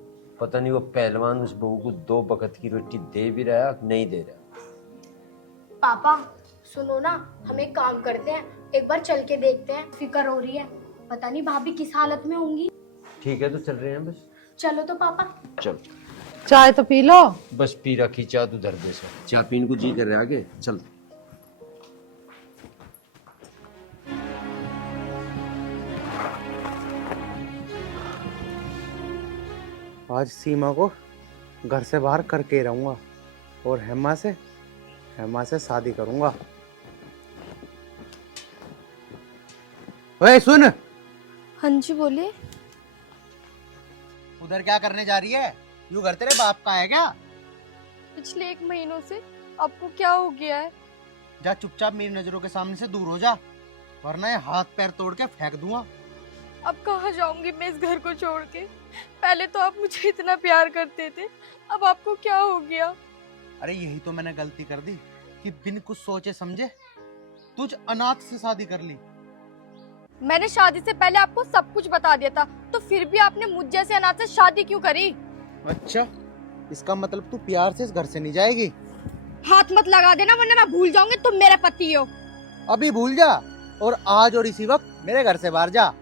पता नहीं वो पहलवान उस बहू को 2 वक्त की रोटी दे भी रहा कि नहीं दे रहा। पापा सुनो ना, हम एक काम करते हैं, एक बार चल के देखते हैं। फिक्र हो रही है, पता नहीं भाभी किस हालत में होंगी। ठीक है, तो चल रहे हैं बस। चलो तो पापा। चल, चाय तो पी लो। बस पी रखी चाय, तू धर दे। चाय पीने को जी कर रहा है आगे, चल। आज सीमा को घर से बाहर करके रहूंगा, और हेमा से शादी करूंगा। ओए सुन। हाँ जी बोलिए। उधर क्या करने जा रही है? यूं घर तेरे बाप का है क्या? पिछले 1 महीनों से आपको क्या हो गया है? जा चुपचाप मेरी नजरों के सामने से दूर हो जा, वरना ये हाथ पैर तोड़ के फेंक दूंगा। अब कहाँ जाऊंगी मैं इस घर को छोड़ के? पहले तो आप मुझे इतना प्यार करते थे, अब आपको क्या हो गया? अरे यही तो मैंने गलती कर दी कि बिन कुछ सोचे समझे तुझ अनाथ से शादी कर ली। मैंने शादी से पहले आपको सब कुछ बता दिया था, तो फिर भी आपने मुझ जैसे अनाथ से शादी क्यों करी? अच्छा, इसका मतलब तू प्यार से इस घर से नहीं जाएगी? हाथ मत लगा देना वरना मैं भूल जाऊंगी तुम मेरे पति हो। अभी भूल जा और आज और इसी वक्त मेरे घर से बाहर जा।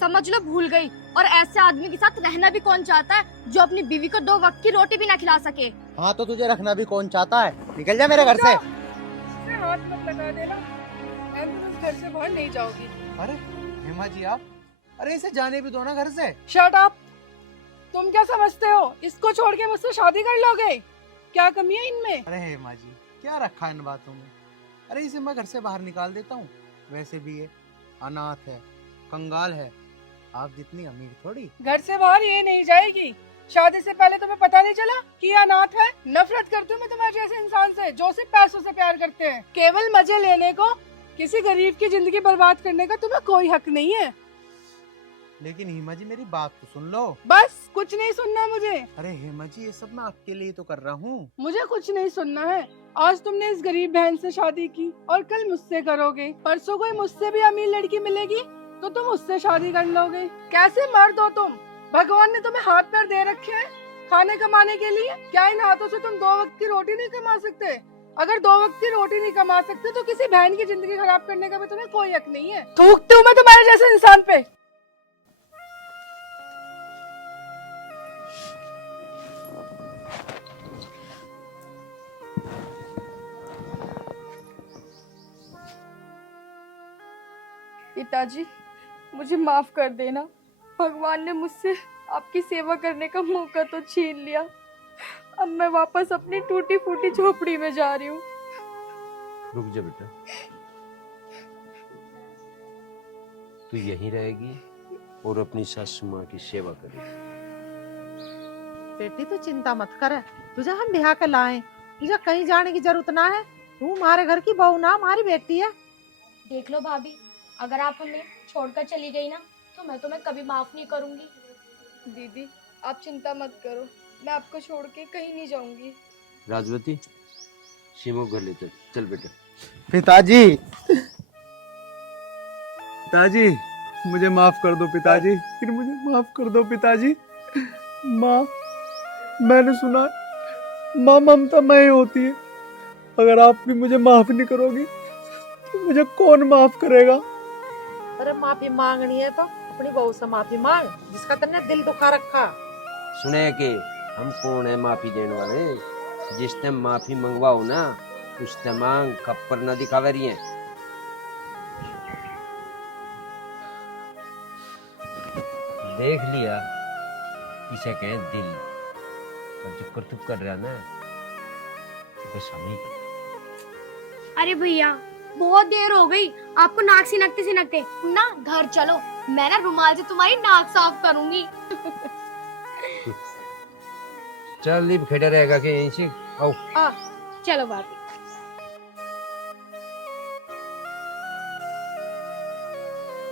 समझ लो भूल गई। और ऐसे आदमी के साथ रहना भी कौन चाहता है जो अपनी बीवी को 2 वक्त की रोटी भी ना खिला सके? हाँ तो तुझे रखना भी कौन चाहता है? निकल जा मेरे घर से। हाथ मत लगा देना, मैं इस घर से बाहर नहीं जाऊंगी। अरे हेमा जी आप, अरे इसे जाने भी दो ना घर से। Shut up. तुम क्या समझते हो इसको छोड़ के मुझसे शादी कर लोगे? क्या कमी है इनमें? अरे हेमा जी क्या रखा इन बातों में? अरे इसे मैं घर से बाहर निकाल देता हूँ, वैसे भी ये अनाथ है, कंगाल है, आप जितनी अमीर थोड़ी। घर से बाहर ये नहीं जाएगी। शादी से पहले तुम्हें पता नहीं चला कि ये अनाथ है? नफरत करती हूँ मैं तुम्हारे जैसे इंसान से जो सिर्फ पैसों से प्यार करते हैं। केवल मजे लेने को, किसी गरीब की जिंदगी बर्बाद करने का तुम्हें कोई हक नहीं है। लेकिन हेमा जी मेरी बात तो सुन लो। बस कुछ नहीं सुनना मुझे। अरे हेमा जी ये सब मैं आपके लिए तो कर रहा हूँ। मुझे कुछ नहीं सुनना है। आज तुमने इस गरीब बहन से शादी की और कल मुझसे करोगे। परसों कोई मुझसे भी अमीर लड़की मिलेगी तो तुम उससे शादी कर लोगे। कैसे मर्द हो तुम? भगवान ने तुम्हें हाथ पैर दे रखे हैं खाने कमाने के लिए। क्या इन हाथों से तुम 2 वक्त की रोटी नहीं कमा सकते? अगर 2 वक्त की रोटी नहीं कमा सकते तो किसी बहन की जिंदगी खराब करने का भी तुम्हें कोई हक नहीं है। थूकती हूँ मैं तुम्हारे जैसे इंसान पे। पिताजी मुझे माफ कर देना। भगवान ने मुझसे आपकी सेवा करने का मौका तो छीन लिया। अब मैं वापस अपनी टूटी फूटी झोपड़ी में जा रही हूँ। रुक जा बेटा, तू यहीं रहेगी और अपनी सासू माँ की सेवा करेगी। बेटी तू चिंता मत कर, तुझे हम ब्याह के लाए, तुझे कहीं जाने की जरूरत ना है। तू हमारे घर की बहू ना, हमारी बेटी है। देख लो भाभी, अगर आप हमें छोड़कर चली गई ना तो मैं तुम्हें कभी माफ नहीं करूंगी। दीदी आप चिंता मत करो, मैं आपको छोड़ के कहीं नहीं जाऊंगी। राजवती, सीमो घर ले चल। चल बेटा। पिताजी, पिताजी मुझे माफ कर दो पिताजी, फिर मुझे माफ कर दो पिताजी। माँ, मैंने सुना माँ ममता मैं होती है। अगर आप भी मुझे माफ नहीं करोगी तो मुझे कौन माफ करेगा? अरे माफी मांगनी है तो अपनी बहू से माफी मांग, जिसका तुमने दिल दुखा रखा। सुने कि हम कौन है माफी देने वाले? जिसने माफी मंगवाओ ना उसने मांग खप्पर न दिखावे रही है। देख लिया, इसे कहें दिल, और जो करतूत कर रहा ना तो बस हम ही। अरे भैया बहुत देर हो गई, आपको नाक सिनकते ना घर चलो, मैं ना रुमाल से तुम्हारी नाक साफ करूंगी। चल लिप खेड़ा रहेगा कि यहीं से आओ। चलो बात।